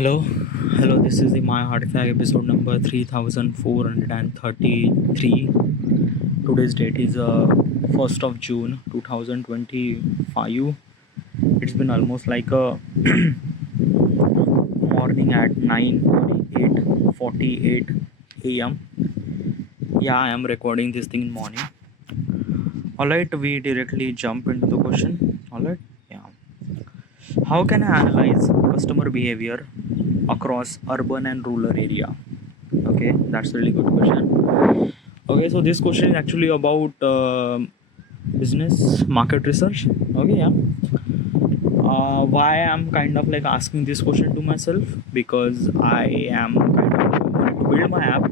Hello, this is the My Artifact episode number 3433. Today's date is 1st of June 2025. It's been almost like a morning at 9:48 a.m. Yeah, I am recording this thing in morning. Alright, we directly jump into the question. Alright, yeah. How can I analyze customer behavior across urban and rural area? Okay, that's a really good question. Okay, so this question is actually about business market research. Okay, yeah. Why I'm kind of like asking this question to myself, because I am kind of like wanted to build my app,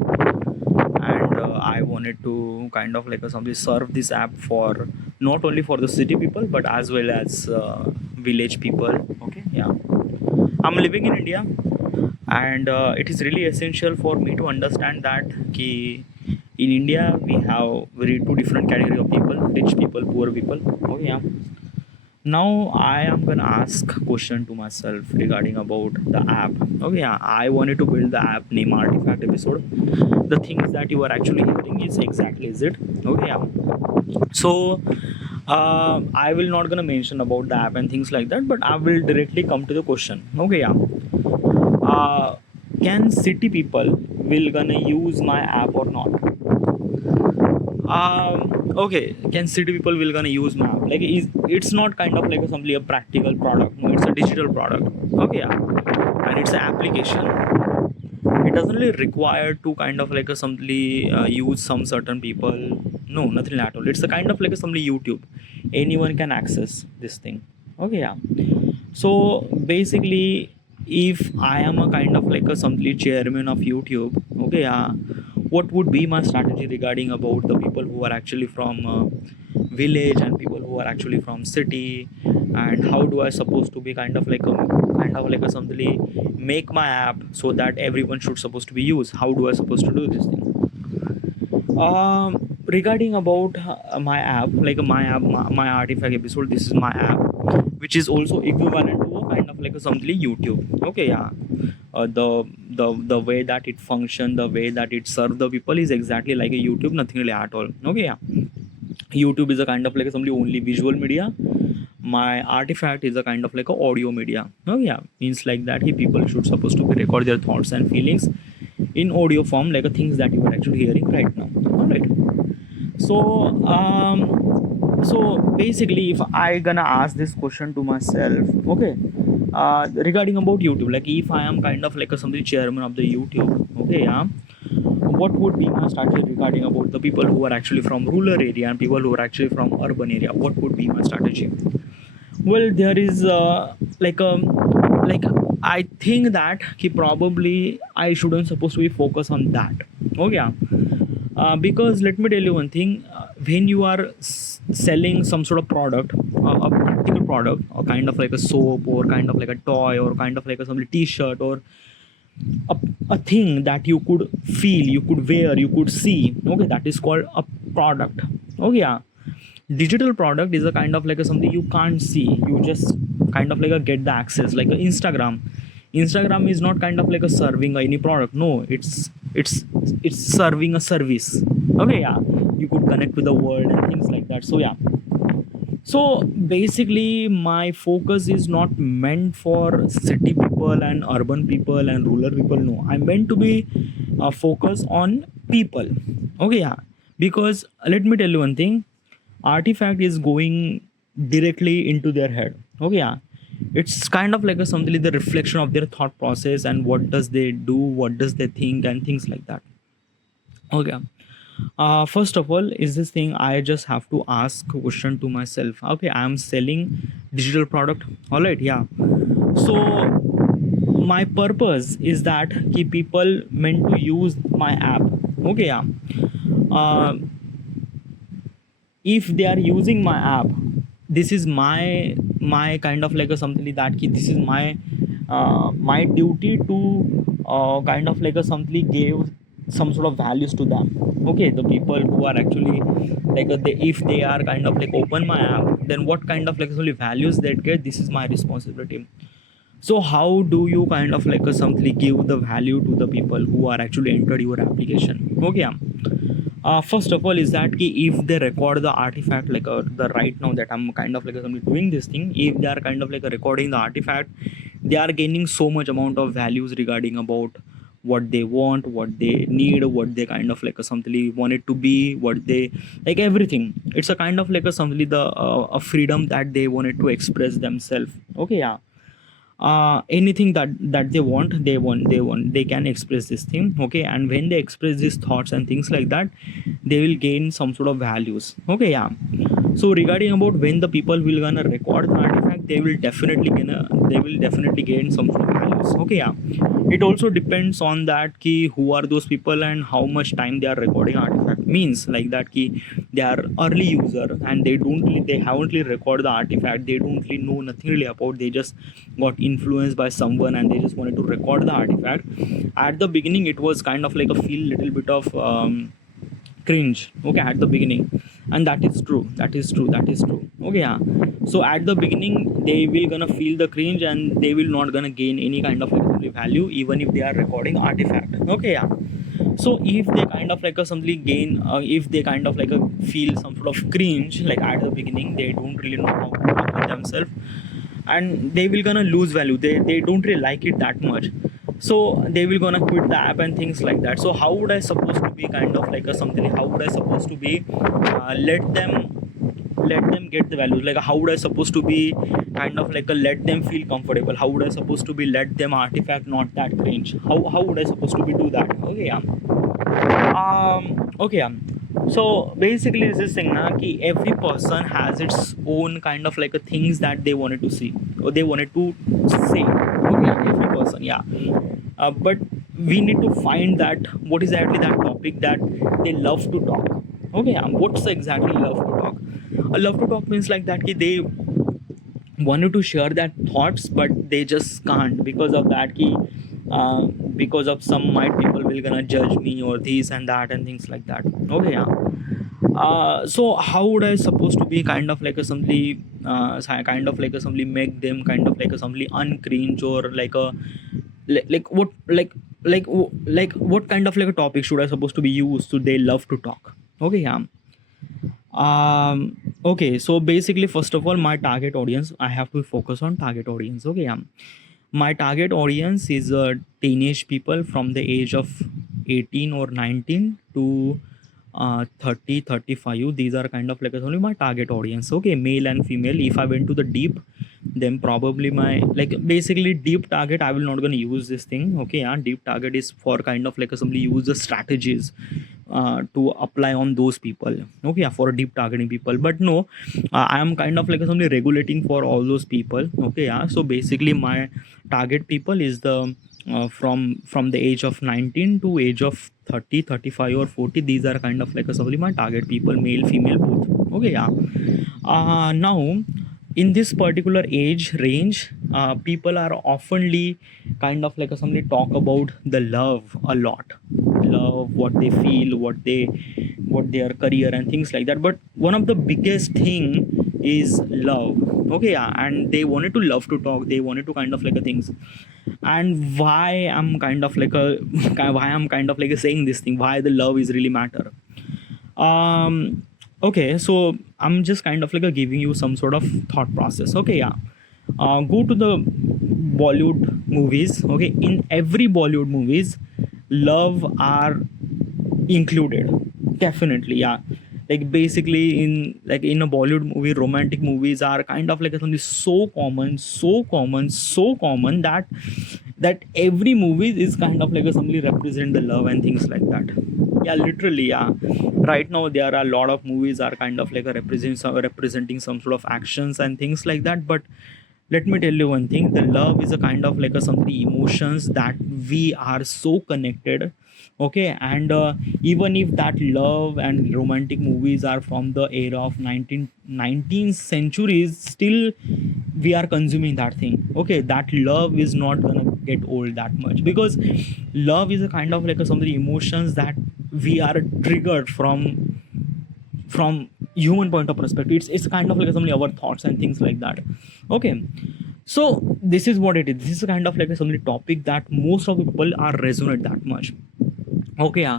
and I wanted to kind of like somebody serve this app for not only for the city people but as well as village people. Okay, yeah. I'm living in India, and it is really essential for me to understand that ki in India we have very two different category of people: rich people, poor people. Oh yeah. Now I am gonna ask question to myself regarding about the app. Okay, yeah, I wanted to build the app name Artifact episode. The things that you are actually hearing is exactly is it. Okay, yeah. So I will not gonna mention about the app and things like that, but I will directly come to the question. Okay, yeah. uh, can city people will gonna use my app or not? Okay, can city people will gonna use my app? Like, it's not kind of like simply a practical product. No, it's a digital product. Okay, yeah, and it's an application. It doesn't really require to kind of like a simply use some certain people. No, nothing at all. It's a kind of like a simply YouTube. Anyone can access this thing. Okay, yeah. So basically, if I am a kind of like a simply chairman of YouTube, okay, yeah, what would be my strategy regarding about the people who are actually from village and people who are actually from city, and how do I supposed to be kind of like a simply make my app so that everyone should supposed to be used? How do I supposed to do this thing? Regarding about my app, like my Artifact episode, this is my app, which is also equivalent to a kind of like a something YouTube. Okay, yeah. The way that it function, the way that it serve the people is exactly like a YouTube, nothing really at all. Okay, yeah. YouTube is a kind of like a something only visual media. My Artifact is a kind of like a audio media. Oh yeah, means like that he people should supposed to be record their thoughts and feelings in audio form, like a things that you are actually hearing right now. All right. So so basically, if I gonna ask this question to myself, okay, regarding about YouTube, like if I am kind of like a somebody chairman of the YouTube, okay, yeah, what would be my strategy regarding about the people who are actually from rural area and people who are actually from urban area? What would be my strategy? Well, there is like I think that he probably I shouldn't supposed to be focused on that. Oh yeah. Because let me tell you one thing, when you are selling some sort of product, a practical product, or kind of like a soap, or kind of like a toy, or kind of like a some t-shirt, or a thing that you could feel, you could wear, you could see, okay, that is called a product. Okay, yeah. Digital product is a kind of like a something you can't see, you just kind of like a get the access, like a Instagram is not kind of like a serving any product. No, it's serving a service. Okay, yeah. You could connect with the world and things like that. So yeah. So basically, my focus is not meant for city people and urban people and rural people. No, I'm meant to be focused on people. Okay, yeah. Because let me tell you one thing, Artifact is going directly into their head. Okay, yeah. It's kind of like a something like the reflection of their thought process and what does they do, what does they think, and things like that. Okay. First of all, is this thing I just have to ask a question to myself. Okay, I am selling digital product. All right, yeah. So my purpose is that keep people meant to use my app. Okay, yeah. Uh, if they are using my app, this is my kind of like a something that this is my duty to kind of like a something give some sort of values to them. Okay, the people who are actually like if they are kind of like open my app, then what kind of like only values they get, this is my responsibility. So how do you kind of like simply give the value to the people who are actually entered your application? Okay, first of all is that if they record the artifact, like the right now that I'm kind of like simply doing this thing, if they are kind of like recording the artifact, they are gaining so much amount of values regarding about what they want, what they need, what they kind of like something want it to be, what they like, everything. It's a kind of like something the a freedom that they wanted to express themselves. Okay, anything that they want, they can express this thing. Okay, and when they express these thoughts and things like that, they will gain some sort of values. Okay, so regarding about when the people will gonna record the artifact, they will definitely gain some sort of values. Okay, it also depends on that key who are those people and how much time they are recording artifact. Means like that key they are early user and they haven't really record the artifact, they don't really know nothing really about, they just got influenced by someone and they just wanted to record the artifact. At the beginning it was kind of like a feel little bit of cringe. Okay, at the beginning, and that is true. Okay, so at the beginning they will gonna feel the cringe and they will not gonna gain any kind of like value even if they are recording artifact. Okay, so if they kind of like a simply gain if they kind of like a feel some sort of cringe, like at the beginning they don't really know how to talk with themselves and they will gonna lose value, they don't really like it that much, so they will gonna quit the app and things like that. So how would I supposed to be kind of like a something, how would I supposed to be let them get the values, like how would I supposed to be kind of like a let them feel comfortable, how would I supposed to be let them artifact not that cringe, how would I supposed to be do that? Okay, okay, so basically this is thing na ki every person has its own kind of like a things that they wanted to see or they wanted to say. Okay, every person, but we need to find that what is exactly that topic that they love to talk. Okay, what's exactly love to talk? Love to talk means like that ki they wanted to share that thoughts but they just can't because of that ki uh, because of some might people will gonna judge me or this and that and things like that. Okay, so how would I supposed to be kind of like a simply kind of like a simply make them kind of like a simply uncringe or like a like what like what kind of like a topic should I supposed to be used so they love to talk? Okay, okay, so basically first of all my target audience, I have to focus on target audience. Okay, my target audience is teenage people from the age of 18 or 19 to 30 35. These are kind of like only my target audience. Okay, male and female. If I went to the deep, then probably my like basically deep target I will not gonna use this thing. Okay, deep target is for kind of like simply use the strategies to apply on those people. Okay, for deep targeting people, but no, I am kind of like something regulating for all those people. Okay, so basically my target people is the from the age of 19 to age of 30 35 or 40. These are kind of like a simply my target people, male female both. Okay, now in this particular age range, people are oftenly kind of like somebody talk about the love a lot, love, what they feel, what their career and things like that. But one of the biggest thing is love. Okay, and they wanted to love to talk, they wanted to kind of like a things. And why I'm kind of like a why I'm kind of like a saying this thing, why the love is really matter. Okay, so I'm just kind of like a giving you some sort of thought process. Okay, go to the Bollywood movies. Okay, in every Bollywood movies love are included, definitely, like basically in a Bollywood movie, romantic movies are kind of like something so common that every movie is kind of like a somebody represent the love and things like that. Literally, right now there are a lot of movies are kind of like a representing some sort of actions and things like that. But let me tell you one thing, the love is a kind of like a something emotions that we are so connected. Okay, and even if that love and romantic movies are from the era of 19th centuries, still we are consuming that thing. Okay, that love is not gonna get old that much because love is a kind of like a something emotions that we are triggered from human point of perspective. It's kind of like something our thoughts and things like that. Okay, So this is what it is. This is kind of like a some topic that most of the people are resonate that much. Okay, yeah.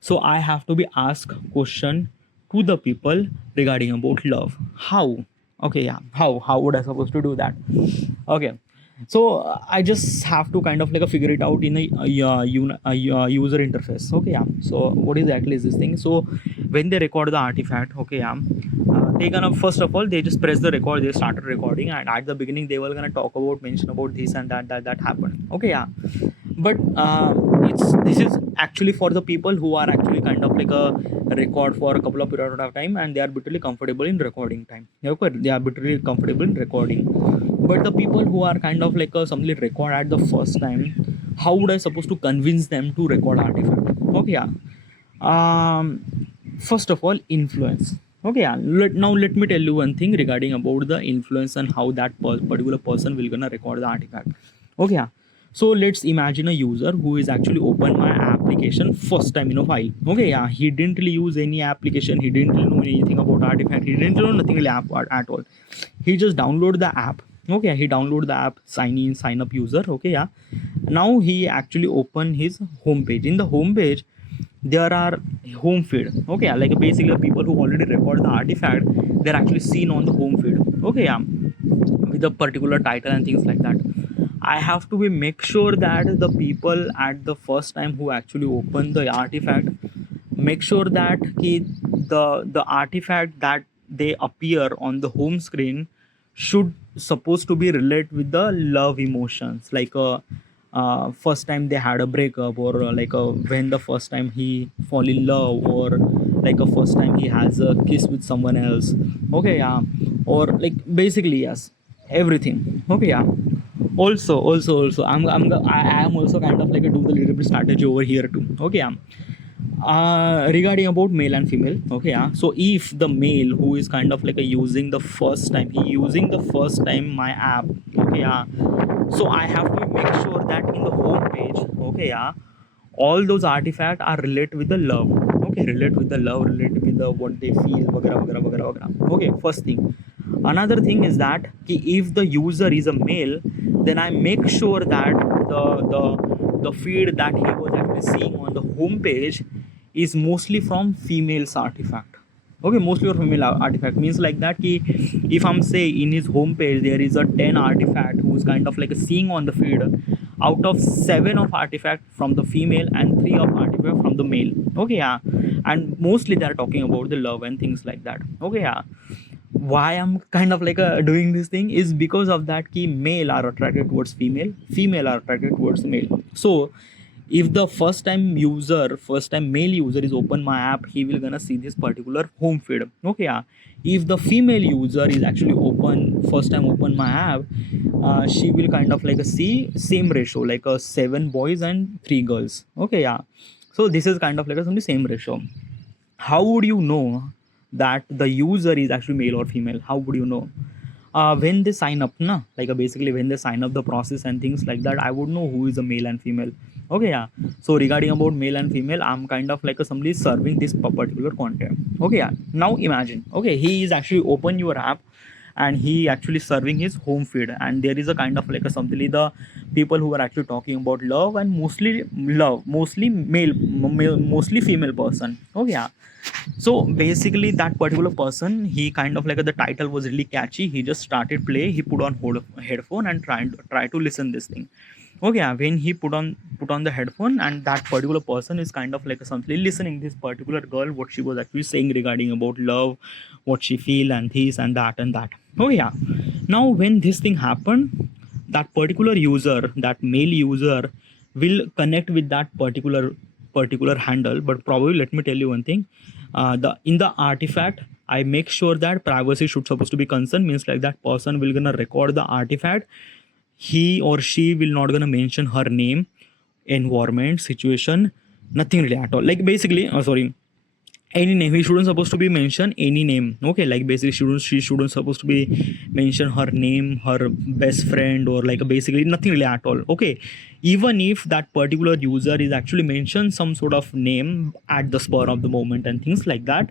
So I have to be asked question to the people regarding about love. How? Okay, yeah. How would I supposed to do that? Okay. So I just have to kind of like figure it out in a user interface. Okay, yeah. So what exactly is this thing? So when they record the artifact, okay, yeah, they gonna first of all they just press the record. They started recording, and at the beginning they were gonna talk about mention about this and that happened. Okay, yeah, but it's this is actually for the people who are actually kind of like a record for a couple of period of time, and they are bitterly comfortable in recording time. Okay, they are bitterly comfortable in recording. But the people who are kind of like a something record at the first time, how would I supposed to convince them to record artifact? Okay, yeah. um First of all, influence. Okay, yeah. Now let me tell you one thing regarding about the influence and how that particular person will gonna record the artifact. Okay, yeah. So let's imagine a user who is actually open my application first time in a file. Okay, yeah, he didn't really use any application, he didn't really know anything about artifact, he didn't know nothing really at all. He just download the app. Okay, he download the app, sign in, sign up user. Okay, yeah. Now he actually open his home page. In the home page there are home feed. Okay, yeah, like basically people who already record the artifact, they're actually seen on the home feed. Okay, yeah, with a particular title and things like that. I have to be make sure that the people at the first time who actually open the artifact, make sure that the artifact that they appear on the home screen should supposed to be relate with the love emotions, like first time they had a breakup, or when the first time he fall in love, or like a first time he has a kiss with someone else. Okay, yeah. Or like basically yes, everything. Okay, yeah. Also I am also kind of like a do the little bit strategy over here too. Okay, yeah. Regarding about male and female. Okay, yeah. So if the male who is kind of like a using the first time, he using the first time my app. Okay, yeah. So I have to make sure that in the home page, okay, yeah, all those artifacts are related with the love. Okay, relate with the love, relate with the what they feel, वगैरह वगैरह वगैरह वगैरह. Okay, first thing. Another thing is that if the user is a male, then I make sure that the feed that he was actually seeing on the home page is mostly from females artifact. Okay, mostly from female artifact means like that ki, if I'm say in his home page there is a 10 artifact who's kind of like seeing on the feed, out of 7 of artifact from the female and 3 of artifact from the male. Okay, yeah. And mostly they're talking about the love and things like that. Okay, yeah. Why I'm kind of like doing this thing is because of that key male are attracted towards female, female are attracted towards male. So if the first time male user is open my app, he will gonna see this particular home feed. Okay, yeah. If the female user is actually open first time open my app, she will kind of like see same ratio, like 7 boys and 3 girls. Okay, yeah. So this is kind of like some same ratio. How would you know that the user is actually male or female? How would you know? When they sign up, na, like basically when they sign up the process and things like that, I would know who is a male and female. Okay, yeah. So regarding about male and female, I'm kind of like somebody serving this particular content. Okay, yeah. Now imagine, okay, he is actually open your app and he actually serving his home feed, and there is a kind of like a something the people who are actually talking about love, and mostly mostly female person. Okay, yeah. So basically that particular person, he kind of like the title was really catchy, he just started play, he put on headphone and try to listen this thing. Okay, yeah. When he put on the headphone, and that particular person is kind of like something listening this particular girl what she was actually saying regarding about love, what she feel and this and that and that. Oh yeah. Now when this thing happened, that particular user, that male user, will connect with that particular handle. But probably let me tell you one thing, the in the artifact I make sure that privacy should supposed to be concerned, means like that person will gonna record the artifact, he or she will not gonna mention her name, environment, situation, nothing really at all. Like basically sorry, any name. He shouldn't supposed to be mention any name. Okay, like basically she shouldn't supposed to be mention her name, her best friend, or like basically nothing really at all. Okay, even if that particular user is actually mentioned some sort of name at the spur of the moment and things like that,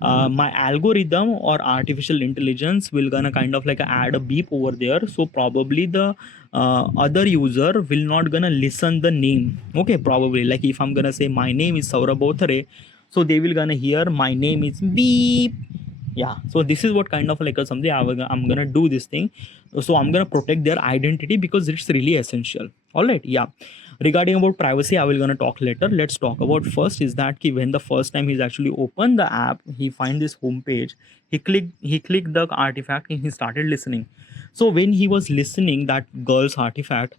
my algorithm or artificial intelligence will gonna kind of like add a beep over there. So probably the other user will not gonna listen the name. Okay, probably like if I'm gonna say my name is Saurabh Bothare, so they will gonna hear my name is beep. Yeah, so this is what kind of like a something I'm gonna do this thing. So I'm gonna protect their identity because it's really essential. All right, yeah. Regarding about privacy, I will gonna talk later. Let's talk about first is that when the first time he's actually opened the app, he find this homepage, he clicked the artifact and he started listening. So when he was listening that girl's artifact,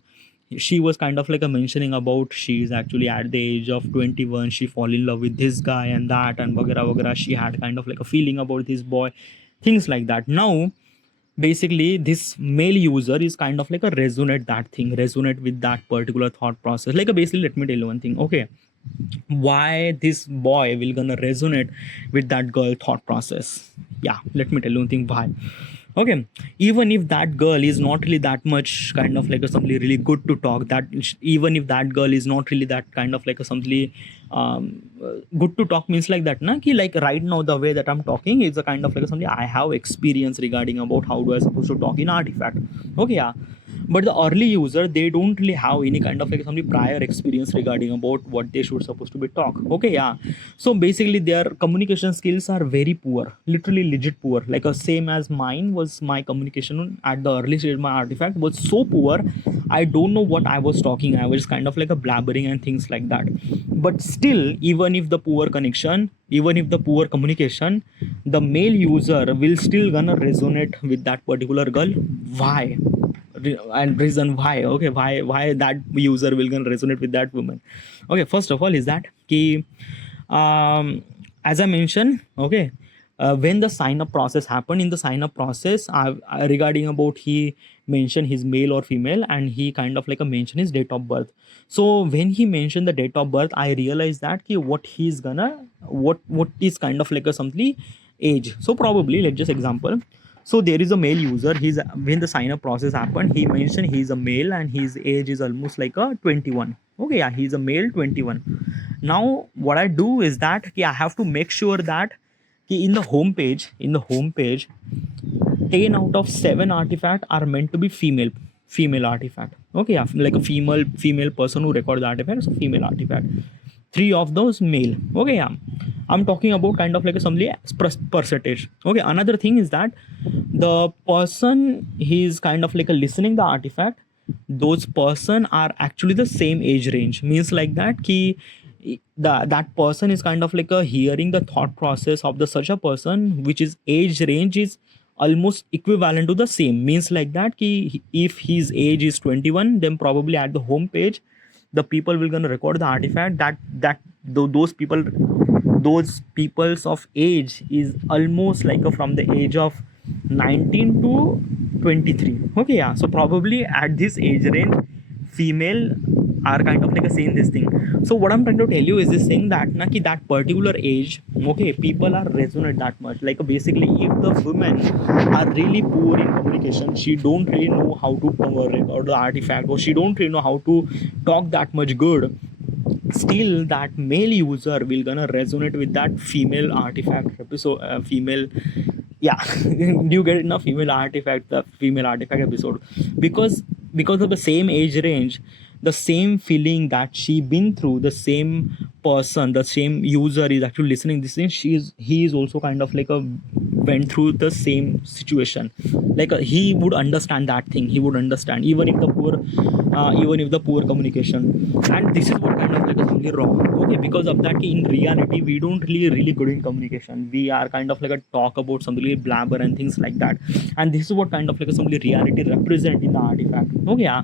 she was kind of like a mentioning about she's actually at the age of 21, she fall in love with this guy and that and wagera wagera, she had kind of like a feeling about this boy, things like that. Now basically this male user is kind of like a resonate with that particular thought process. Like basically let me tell you one thing. Okay, why this boy will gonna resonate with that girl thought process? Yeah, let me tell you one thing why. Okay, even if that girl is not really that much kind of like a something really good to talk, that even if that girl is not really that kind of like a something good to talk, means like that na ki like right now the way that I'm talking is a kind of like a something I have experience regarding about how do I supposed to talk in artifact. Okay, yeah, but the early user, they don't really have any kind of like some prior experience regarding about what they should supposed to be talk. Okay, yeah, so basically their communication skills are very poor, literally legit poor, like a same as mine was. My communication at the early stage, my artifact was so poor, I don't know what I was talking, I was kind of like a blabbering and things like that. But still, even if the poor connection, even if the poor communication, the male user will still gonna resonate with that particular girl. Why? And reason why. Okay, why that user will gonna resonate with that woman? Okay, first of all is that ki, as I mentioned, okay, when the sign up process happened, in the sign up process, regarding about he mentioned his male or female, and he kind of like a mention his date of birth. So when he mentioned the date of birth, I realized that ki what he's gonna, what is kind of like a something age. So probably let's just example. So there is a male user. He's, when the sign up process happened, he mentioned he's a male and his age is almost like a 21. Okay, yeah, he's a male 21. Now what I do is that I have to make sure that in the homepage 10 out of 7 artifact are meant to be female artifact. Okay, yeah, like a female person who record the artifact is a female artifact. 3 of those male. Okay, yeah, I'm talking about kind of like a something percentage. Okay, another thing is that the person he's kind of like a listening the artifact, those person are actually the same age range, means like that ki that person is kind of like a hearing the thought process of the such a person, which is age range is almost equivalent to the same, means like that ki if his age is 21, then probably at the home page the people will gonna record the artifact those people's of age is almost like from the age of 19 to 23. Okay, yeah, so probably at this age range female are kind of like a saying this thing. So what I'm trying to tell you is this thing that na ki that particular age, okay, people are resonate that much. Like basically if the women are really poor in communication, she don't really know how to record the artifact, or she don't really know how to talk that much good, still that male user will gonna resonate with that female artifact episode. Female, yeah, you get enough female artifact, the female artifact episode, because of the same age range, the same feeling that she been through, the same person, the same user is actually listening this thing, he is also kind of like a went through the same situation. Like he would understand that thing, he would understand even if the poor communication. And this is what kind of like a something wrong. Okay, because of that in reality we don't really good in communication, we are kind of like a talk about something like blabber and things like that. And this is what kind of like a something reality represent in the artifact. Okay, yeah,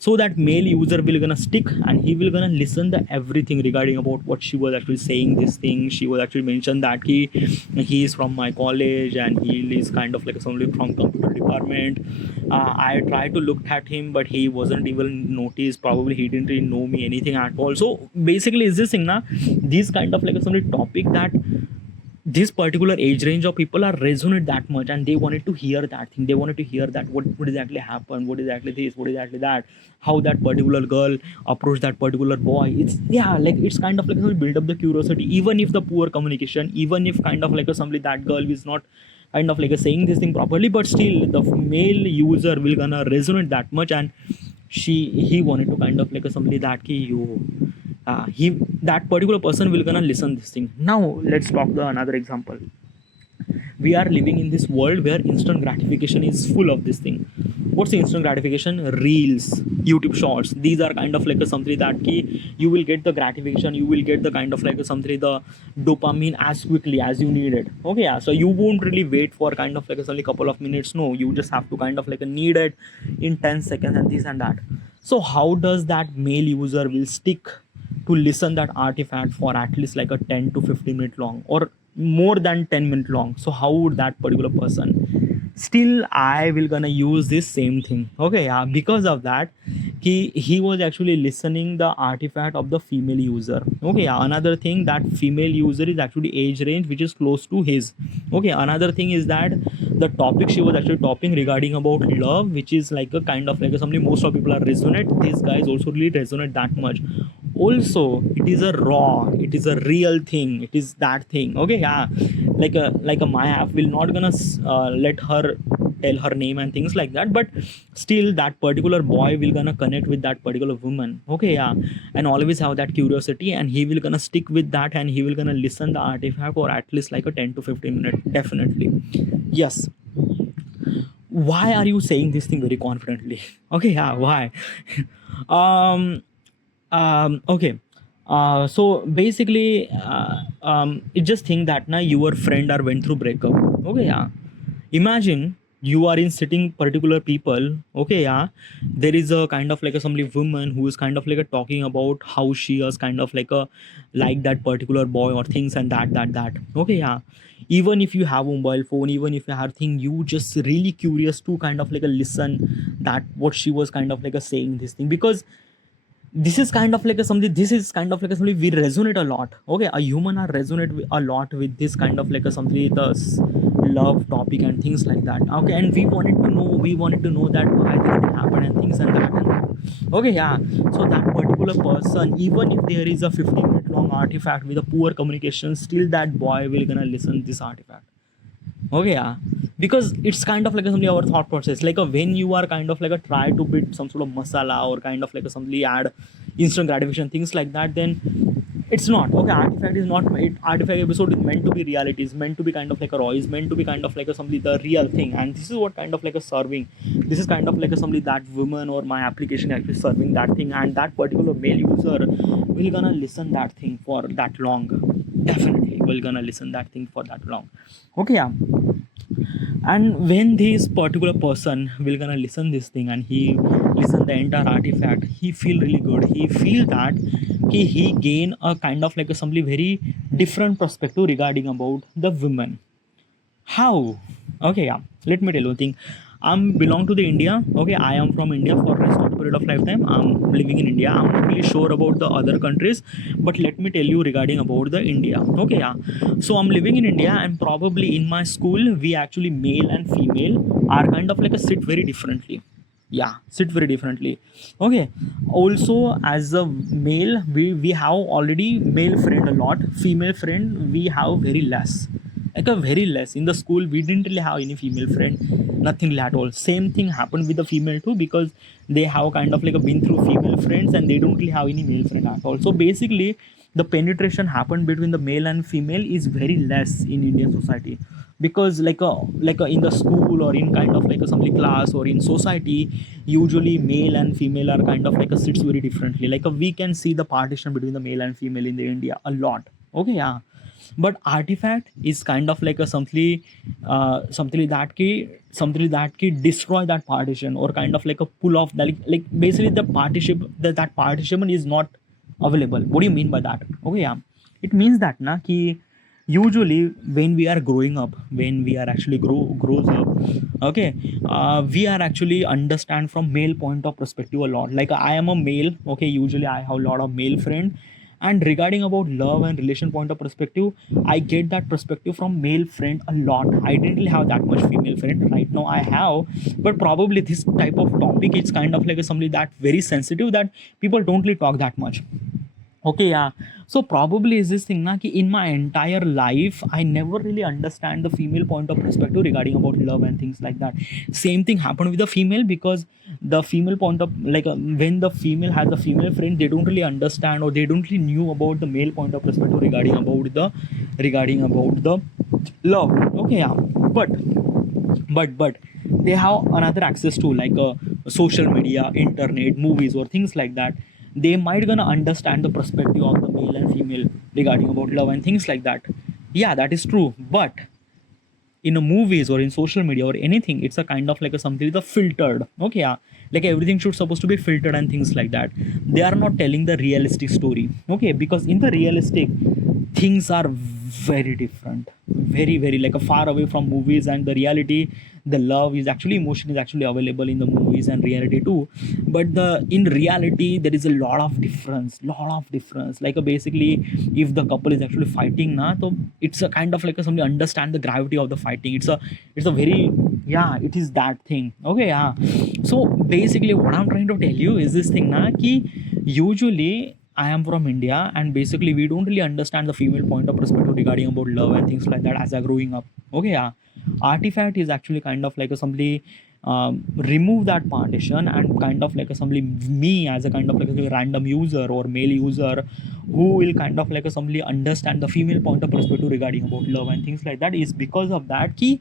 so that male user will gonna stick and he will gonna listen the everything regarding about what she was actually saying this thing. She was actually mentioned that he is from my college and he is kind of like somebody from computer department. I tried to look at him but he wasn't even noticed, probably he didn't really know me anything at all. So basically is this thing na, these kind of like some topic that this particular age range of people are resonate that much, and they wanted to hear that thing. They wanted to hear that what exactly happened, what exactly this, what exactly that, how that particular girl approached that particular boy. It's, yeah, like it's kind of like build up the curiosity, even if the poor communication, even if kind of like a somebody, that girl is not kind of like a saying this thing properly, but still the male user will gonna resonate that much, and he wanted to kind of like a somebody that ki you he that particular person will gonna listen this thing. Now let's talk the another example. We are living in this world where instant gratification is full of this thing. What's the instant gratification? Reels, YouTube shorts. These are kind of like a something that key you will get the gratification, you will get the kind of like a something the dopamine as quickly as you need it. Okay, yeah, so you won't really wait for kind of like a only couple of minutes. No, you just have to kind of like a need it in 10 seconds and this and that. So how does that male user will stick to listen that artifact for at least like a 10 to 15 minute long, or more than 10-minute long? So how would that particular person still, I will gonna use this same thing. Okay, yeah, because of that he was actually listening the artifact of the female user. Okay, yeah, another thing, that female user is actually age range which is close to his. Okay, another thing is that the topic she was actually talking regarding about love, which is like a kind of like a something most of people are resonate. These guys also really resonate that much. Also it is a raw, it is a real thing, it is that thing. Okay, yeah, like a my app will not gonna let her tell her name and things like that, but still that particular boy will gonna connect with that particular woman. Okay, yeah, and always have that curiosity, and he will gonna stick with that, and he will gonna listen the artifact for at least like a 10 to 15 minutes definitely. Yes. Why are you saying this thing very confidently? Okay, yeah, why? um okay, so basically it just think that now your friend are went through breakup. Okay, yeah, imagine you are in sitting particular people. Okay, yeah, there is a kind of like a somebody woman who is kind of like a talking about how she is kind of like that particular boy or things and that. Okay, yeah, even if you have a mobile phone, even if you have thing, you just really curious to kind of like a listen that what she was kind of like a saying this thing, because this is kind of like a something, this is kind of like a something we resonate a lot. Okay, a human are resonate a lot with this kind of like a something, the love topic and things like that. Okay, and we wanted to know that why this thing happened and things and that. Okay, yeah, so that particular person, even if there is a 15-minute long artifact with a poor communication, still that boy will gonna listen this artifact. Okay, yeah, because it's kind of like a something our thought process, like a when you are kind of like a try to bit some sort of masala or kind of like a something add instant gratification things like that, then it's not okay. Artifact is not it, artifact episode is meant to be reality, is meant to be kind of like a raw, is meant to be kind of like a something the real thing, and this is what kind of like a serving, this is kind of like a something that woman or my application actually serving that thing, and that particular male user will gonna listen that thing for that long. Definitely will gonna listen that thing for that long. Okay, yeah, and when this particular person will gonna listen this thing and he listen the entire artifact, he feel really good, he feel that he gain a kind of like a something very different perspective regarding about the women. How? Okay, yeah, let me tell you one thing. I'm belong to the India. Okay, I am from India for rest of the period of lifetime. I'm living in India. I'm not really sure about the other countries, but let me tell you regarding about the India. Okay, yeah, so I'm living in India, and probably in my school we actually male and female are kind of like a sit very differently. Yeah, sit very differently. Okay, also as a male, we have already male friend a lot, female friend we have very less, like a very less. In the school we didn't really have any female friend, nothing really at all. Same thing happened with the female too, because they have kind of like a been through female friends and they don't really have any male friend at all. So basically the penetration happened between the male and female is very less in Indian society, because like a in the school or in kind of like a something class or in society, usually male and female are kind of like a sits very differently, like a, we can see the partition between the male and female in the India a lot. Okay, yeah, but artifact is kind of like a something something that can destroy that partition, or kind of like a pull off that, like basically the partition, that partition is not available. What do you mean by that? Okay, yeah, it means that na ki usually when we are growing up, when we are actually grows up, okay, we are actually understand from male point of perspective a lot. Like I am a male, okay, usually I have a lot of male friend, And regarding about love and relation point of perspective, I get that perspective from male friend a lot. I didn't really have that much female friend. Right now I have, but probably this type of topic is kind of like something that very sensitive that people don't really talk that much. Okay, yeah. So probably is this thing na ki in my entire life I never really understand the female point of perspective regarding about love and things like that. Same thing happened with the female, because the female point of like when the female has a female friend, they don't really understand or they don't really knew about the male point of perspective regarding about the love. Okay, yeah. But they have another access to like social media, internet, movies or things like that. They might gonna understand the perspective of the male and female regarding about love and things like that. Yeah, that is true, but in a movies or in social media or anything, it's a kind of like a something the filtered. Okay, yeah, like everything should supposed to be filtered and things like that. They are not telling the realistic story. Okay, because in the realistic, things are very different, very like a far away from movies and the reality. The love is actually, emotion is actually available in the movies and reality too, but the in reality there is a lot of difference, like basically if the couple is actually fighting na, so it's a kind of like a, somebody understand the gravity of the fighting. It's a very, yeah, it is that thing. Okay, yeah. So basically what I'm trying to tell you is this thing na ki usually I am from India, and basically we don't really understand the female point of perspective regarding about love and things like that as I growing up. Okay, yeah. Artifact is actually kind of like a somebody remove that partition and kind of like a somebody, me as a kind of like a random user or male user who will kind of like a somebody understand the female point of perspective regarding about love and things like that, is because of that key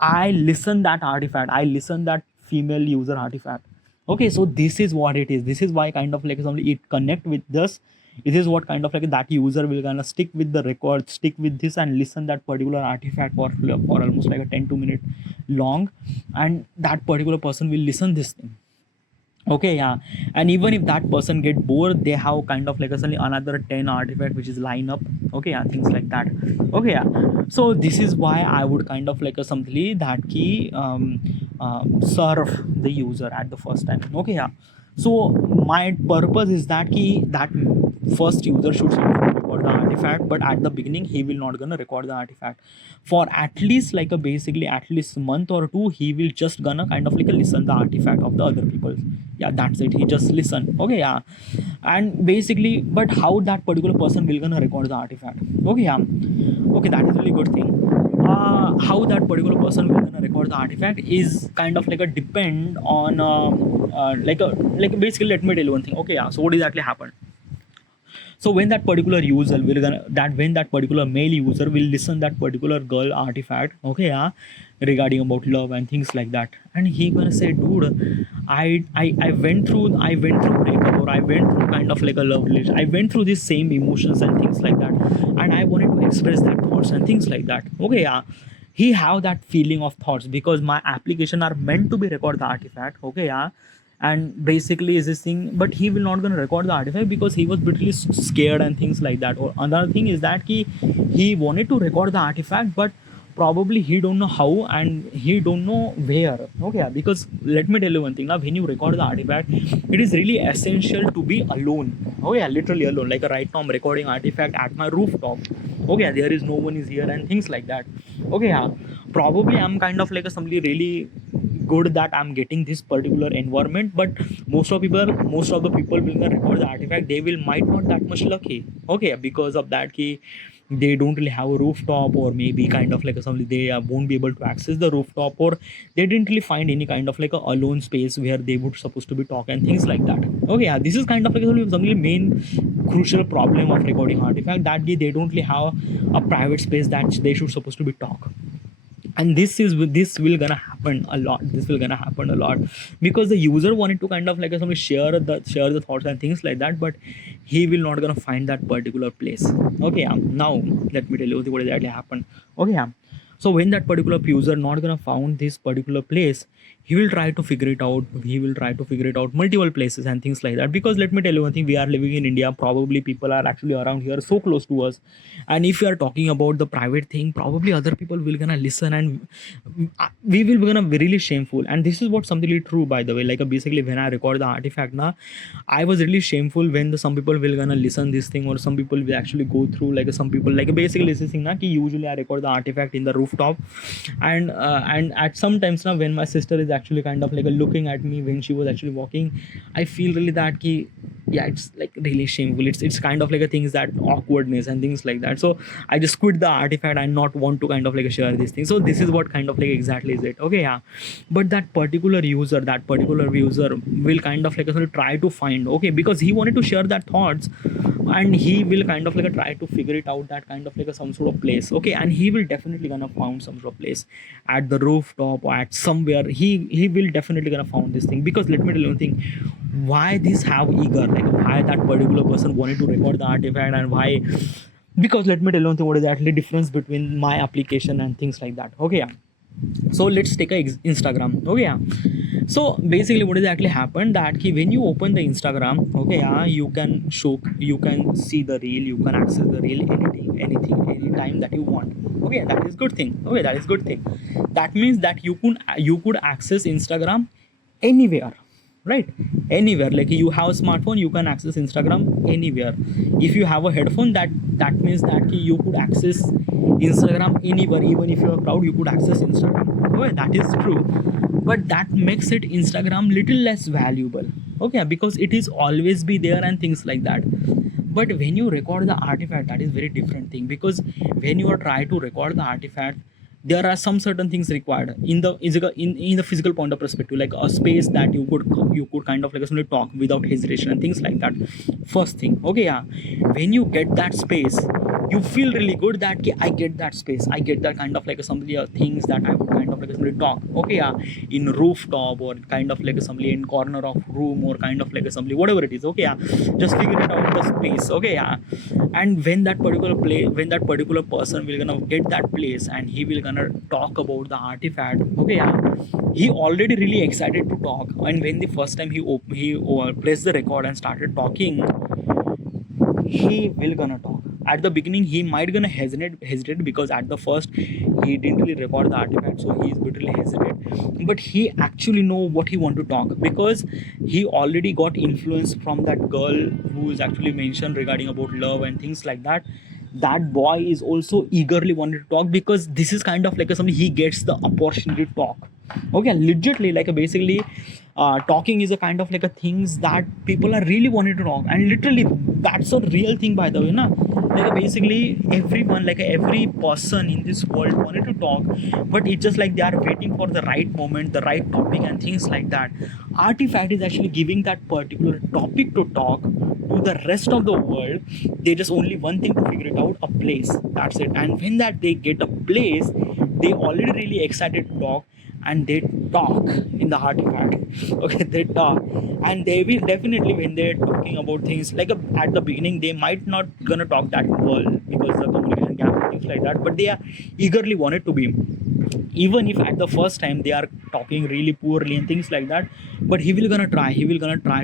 I listen that artifact, I listen that female user artifact. Okay, so this is what it is. This is why kind of like somebody it connect with this. It is what kind of like that user will gonna stick with the record, stick with this and listen that particular artifact for almost like a 10 2 minute long, and that particular person will listen this thing. Okay, yeah. And even if that person get bored, they have kind of like a suddenly another 10 artifact which is line up. Okay, yeah, things like that. Okay, yeah. So this is why I would kind of like a something that key serve the user at the first time. Okay, yeah. So my purpose is that key that first user should record the artifact, but at the beginning he will not gonna record the artifact for at least like a basically at least month or two. He will just gonna kind of like a listen the artifact of the other people. Yeah, that's it, he just listen. Okay, yeah. And basically, but how that particular person will gonna record the artifact? Okay, yeah. Okay, that is really good thing. How that particular person will gonna record the artifact is kind of like a depend on like basically, let me tell you one thing. Okay, yeah. So what exactly happened? So when that particular user will gonna that when that particular male user will listen that particular girl artifact, okay, yeah, regarding about love and things like that, and he gonna say, dude, I went through breakup, or I went through kind of like a love relation, I went through these same emotions and things like that, and I wanted to express that thoughts and things like that. Okay, yeah. He have that feeling of thoughts because my application are meant to be record the artifact. Okay, yeah. And basically is this thing, but he will not gonna record the artifact because he was bitterly scared and things like that. Or another thing is that he wanted to record the artifact, but probably he don't know how and he don't know where. Okay, because let me tell you one thing now, when you record the artifact, it is really essential to be alone. Oh yeah, literally alone. Like right now I'm recording artifact at my rooftop. Okay, there is no one is here and things like that. Okay, yeah. Probably I'm kind of like a somebody really good that I'm getting this particular environment, but most of the people will not record the artifact, they will might not that much lucky. Okay, because of that key they don't really have a rooftop, or maybe kind of like a somebody they won't be able to access the rooftop, or they didn't really find any kind of like a alone space where they would supposed to be talk and things like that. Okay, yeah, this is kind of like some main crucial problem of recording artifact, that they don't really have a private space that they should supposed to be talk. And this will gonna happen a lot, because the user wanted to kind of like somebody share the thoughts and things like that, but he will not gonna find that particular place. Okay, now let me tell you what exactly happened. Okay, so when that particular user not gonna found this particular place, he will try to figure it out. He will try to figure it out multiple places and things like that. Because let me tell you one thing, we are living in India, probably people are actually around here so close to us, and if you are talking about the private thing, probably other people will gonna listen, and we will be gonna be really shameful. And this is what something really true, by the way. Like basically when I record the artifact now, I was really shameful when some people will gonna listen this thing, or some people will actually go through, like some people like basically listening na, ki usually I record the artifact in the rooftop, and at some times now when my sister is actually kind of like looking at me when she was actually walking, I feel really that ki, yeah, it's like really shameful. It's kind of like a things that awkwardness and things like that. So I just quit the artifact and not want to kind of like share this thing. So this is what kind of like exactly is it. Okay, yeah. But that particular user will kind of like try to find, okay, because he wanted to share that thoughts, and he will kind of like try to figure it out, that kind of like some sort of place. Okay, and he will definitely gonna found some sort of place at the rooftop or at somewhere. He will definitely gonna found this thing. Because let me tell you one thing, why this have eager, like why that particular person wanted to record the artifact, and why, because let me tell you one thing, what is actually difference between my application and things like that. Okay, yeah. So let's take a Instagram. Okay, yeah. So basically what is actually happened, that when you open the Instagram, okay, yeah, you can see the reel, you can access the reel anything anytime that you want. Okay, that is good thing. Okay, that is good thing. That means that you could access Instagram anywhere, right? Anywhere. Like you have a smartphone, you can access Instagram anywhere. If you have a headphone, that means that you could access Instagram anywhere. Even if you're a crowd, you could access Instagram. Okay, that is true. But that makes it Instagram little less valuable. Okay, because it is always be there and things like that. But when you record the artifact, that is very different thing. Because when you are trying to record the artifact, there are some certain things required in the physical point of perspective, like a space that you could kind of like simply talk without hesitation and things like that. First thing, okay, yeah, when you get that space, you feel really good that I get that space, I get that kind of like somebody things that I would kind of like somebody talk. Okay, yeah, in rooftop or kind of like somebody in corner of room or kind of like somebody whatever it is. Okay, yeah, just figure it out the space. Okay, yeah. And when that particular person will gonna get that place, and he will gonna talk about the artifact. Okay, yeah, he already really excited to talk. And when the first time he pressed the record and started talking, he will gonna talk. At the beginning he might gonna hesitate, because at the first he didn't really record the artifact, so he is literally hesitate. But he actually know what he want to talk, because he already got influence from that girl who is actually mentioned regarding about love and things like that. That boy is also eagerly wanted to talk, because this is kind of like something he gets the opportunity to talk. Okay, legitly, like basically talking is a kind of like a things that people are really wanting to talk. And literally that's a real thing, by the way, na. Like basically everyone, like every person in this world wanted to talk, but it's just like they are waiting for the right moment, the right topic and things like that. Artifact is actually giving that particular topic to talk to the rest of the world. They just only one thing to figure it out, a place, that's it. And when that they get a place, they already really excited to talk, and they talk in the artifact. Okay, they talk, and they will definitely, when they're talking about things like at the beginning, they might not gonna talk that well because the communication gap and things like that, but they are eagerly wanted to be, even if at the first time they are talking really poorly and things like that. But he will gonna try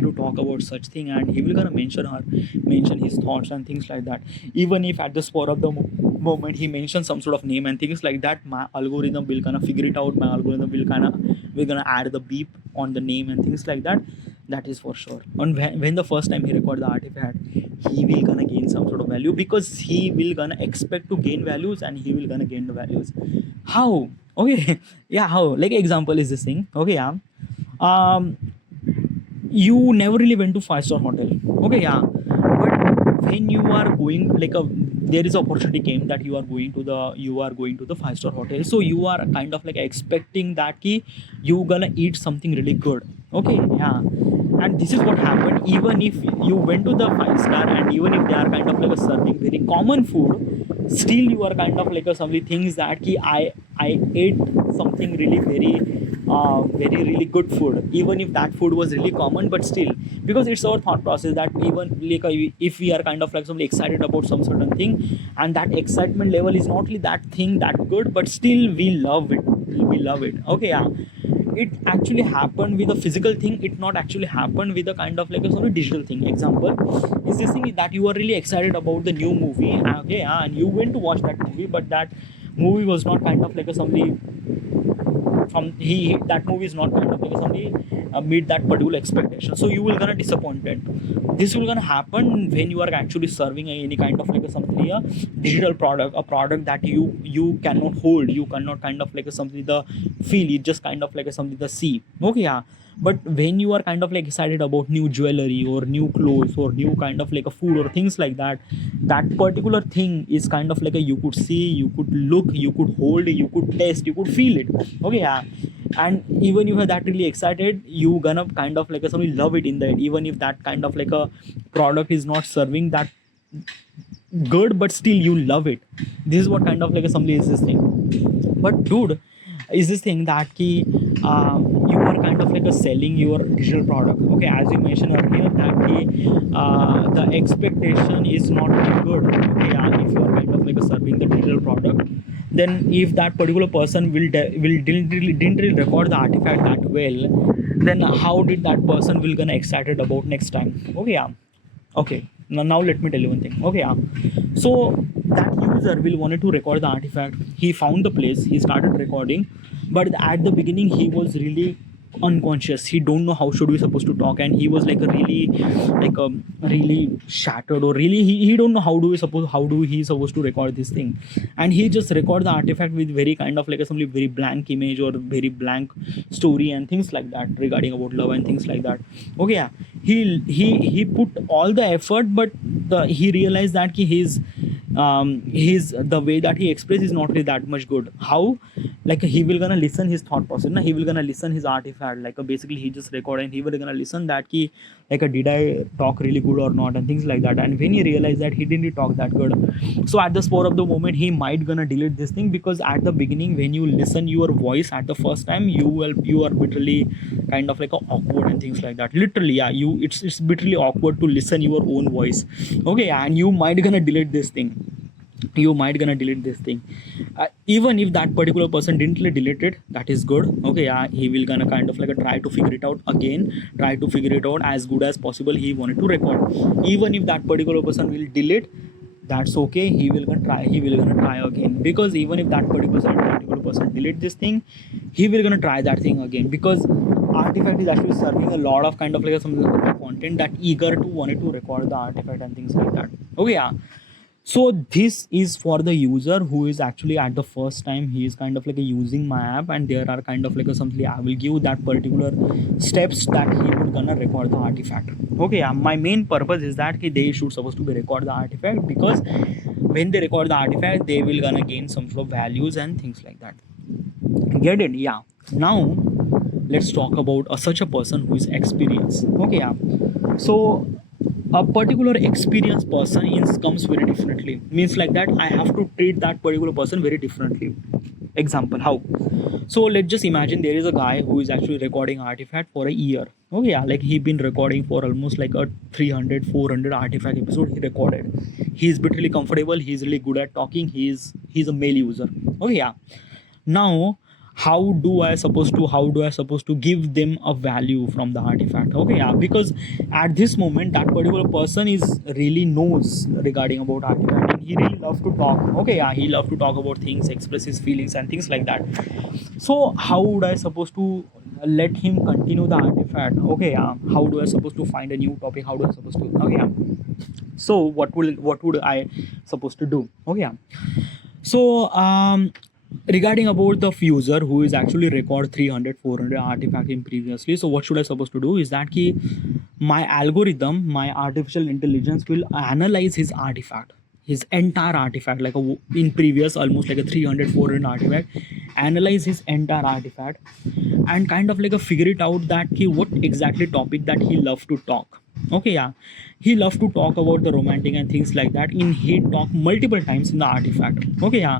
to talk about such thing, and he will gonna mention his thoughts and things like that. Even if at the spur of the moment he mentions some sort of name and things like that, my algorithm will gonna figure it out. My algorithm will gonna add the beep on the name and things like that. That is for sure. And when the first time he record the artifact, he will gonna gain some sort of value, because he will gonna expect to gain values, and he will gonna gain the values. How? Okay, yeah, how? Like example is this thing. Okay, yeah, you never really went to 5-star hotel. Okay, yeah, but when you are going like there is opportunity came that you are going to the 5-star hotel, so you are kind of like expecting that you gonna eat something really good. Okay, yeah. And this is what happened. Even if you went to the 5-star, and even if they are kind of like serving very common food, still you are kind of like some things that I ate something really very really good food, even if that food was really common. But still, because it's our thought process that even like if we are kind of like something excited about some certain thing, and that excitement level is not really that thing that good, but still we love it. Okay, yeah. it actually happened with a physical thing, it not actually happened with a kind of like a sort of digital thing. Example is this thing that you are really excited about the new movie, okay, and you went to watch that movie, but that movie was not kind of like a somebody from that movie is not kind of like somebody meet that particular expectation, so you will gonna disappointed. This will gonna happen when you are actually serving any kind of like a something, a digital product, a product that you cannot hold, you cannot kind of like a something the feel, it just kind of like a something the see, okay, yeah. But when you are kind of like excited about new jewelry or new clothes or new kind of like a food or things like that, that particular thing is kind of like a you could see, you could look, you could hold, you could taste, you could feel it, okay, yeah. And even you are that really excited, you gonna kind of like a somebody love it in that, even if that kind of like a product is not serving that good, but still you love it. This is what kind of like a somebody is this thing. But dude, is this thing that key you are kind of like a selling your digital product, okay, as you mentioned earlier that key the expectation is not very good, okay, yeah. If you are kind of like a serving the digital product, then if that particular person didn't really record the artifact that well, then how did that person will gonna excited about next time, okay, yeah. Okay, now let me tell you one thing, okay, yeah. So that user will wanted to record the artifact, he found the place, he started recording, but at the beginning he was really unconscious, he don't know how should we supposed to talk, and he was like a really like really shattered, or really he don't know how do he supposed to record this thing. And he just record the artifact with very kind of like a some very blank image or very blank story and things like that regarding about love and things like that, okay, yeah. He put all the effort, but he realized that his the way that he expressed is not really that much good. How? Like he will gonna listen his thought process, he will gonna listen his artifact, like basically he just record and he will gonna listen that like did I talk really good or not and things like that. And when he realized that he didn't talk that good, so at the spur of the moment he might gonna delete this thing, because at the beginning when you listen your voice at the first time, you are literally kind of like awkward and things like that, literally, yeah. It's literally awkward to listen your own voice, okay, and you might gonna delete this thing, even if that particular person didn't delete it, that is good, okay, yeah. He will gonna kind of like try to figure it out again, try to figure it out as good as possible, he wanted to record. Even if that particular person will delete, that's okay, he will gonna try again, because even if that particular person delete this thing, he will gonna try that thing again, because artifact is actually serving a lot of kind of like some content that eager to wanted to record the artifact and things like that, okay, yeah. So this is for the user who is actually at the first time he is kind of like using my app, and there are kind of like something I will give that particular steps that he would gonna record the artifact, okay, yeah. My main purpose is that they should supposed to be record the artifact, because when they record the artifact, they will gonna gain some sort of values and things like that. Get it? Yeah. Now let's talk about such a person who is experienced, okay, yeah. So a particular experienced person comes very differently, means like that I have to treat that particular person very differently. Example, how? So let's just imagine there is a guy who is actually recording artifact for a year, okay, yeah. Like he been recording for almost like a 300-400 artifact episode he recorded. He's literally comfortable, he's really good at talking, he's a male user, okay, yeah. Now how do I supposed to give them a value from the artifact, okay, yeah. Because at this moment that particular person is really knows regarding about artifact, and he really love to talk, okay, yeah. He love to talk about things, express his feelings and things like that. So how would I supposed to let him continue the artifact, okay, yeah. How do I supposed to find a new topic, how do I supposed to, okay, yeah. So what would I supposed to do, okay, yeah. So regarding about the user who is actually record 300-400 artifact in previously, so what should I supposed to do is that my algorithm, my artificial intelligence will analyze his artifact, his entire artifact, like in previous almost like a 300-400 artifact, analyze his entire artifact and kind of like figure it out that what exactly topic that he love to talk, okay, yeah. He love to talk about the romantic and things like that, in he talk multiple times in the artifact, okay, yeah.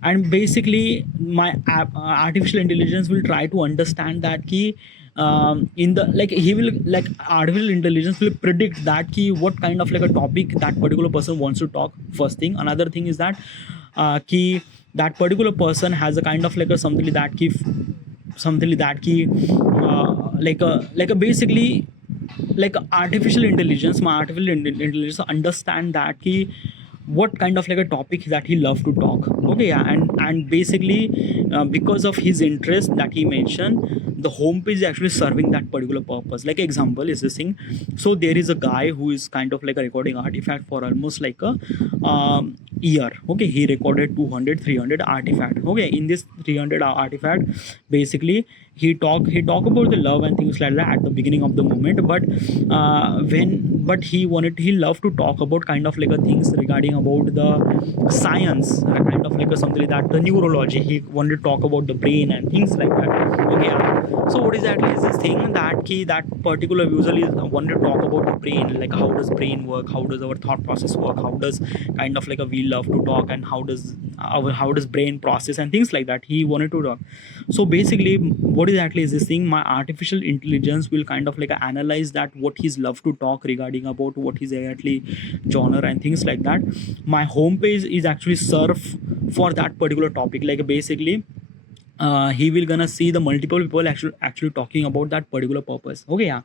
And basically my artificial intelligence will try to understand that in the like he will like artificial intelligence will predict that what kind of like a topic that particular person wants to talk. First thing, another thing is that that particular person has a kind of like a something that something like that ki like a basically like artificial intelligence, my artificial intelligence understand that ki what kind of like a topic that he love to talk. Okay, yeah, and basically because of his interest that he mentioned, the homepage is actually serving that particular purpose. Like example is this thing. So there is a guy who is kind of like a recording artifact for almost like a year. Okay, he recorded 200 300 artifact. Okay, in this 300 artifact, basically he talk about the love and things like that at the beginning of the moment, but he loved to talk about kind of like a things regarding about the science, kind of like a something like that, the neurology. He wanted to talk about the brain and things like that. Okay, yeah. So what exactly is this thing that that particular user is wanted to talk about the brain, like how does brain work, how does our thought process work, how does kind of like a we love to talk, and how does brain process and things like that. He wanted to talk. So basically what exactly is this thing, my artificial intelligence will kind of like analyze that what he's love to talk regarding about what is exactly genre and things like that. My homepage is actually serve for that particular topic. Like basically he will gonna see the multiple people actually talking about that particular purpose. Okay, yeah.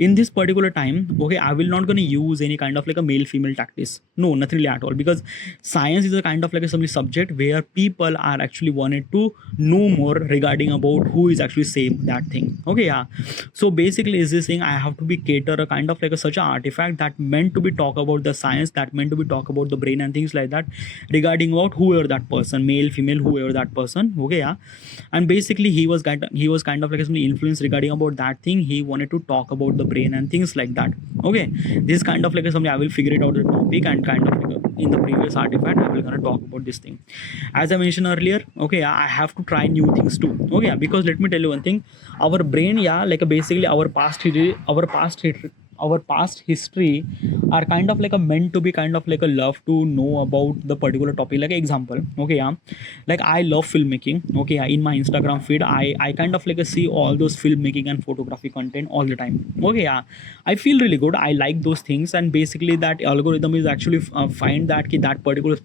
In this particular time, okay, I will not gonna use any kind of like a male female tactics, no, nothing really at all, because science is a kind of like a some subject where people are actually wanted to know more regarding about who is actually saying that thing. Okay, yeah. So basically is this thing, I have to be cater a kind of like a such an artifact that meant to be talk about the science, that meant to be talk about the brain and things like that, regarding about whoever that person, male female, whoever that person. Okay, yeah. And basically he was kind of like some influence regarding about that thing. He wanted to talk about the brain and things like that. Okay, this kind of like something I will figure it out the topic, and kind of like in the previous artifact I will gonna talk about this thing. As I mentioned earlier, okay, I have to try new things too. Okay, because let me tell you one thing, our brain, yeah, like basically our past history are kind of like a meant to be kind of like a love to know about the particular topic. Like example, okay, yeah, like I love filmmaking. Okay, yeah, in my Instagram feed I kind of like see all those filmmaking and photography content all the time. Okay, yeah, I feel really good, I like those things, and basically that algorithm is actually find that that particular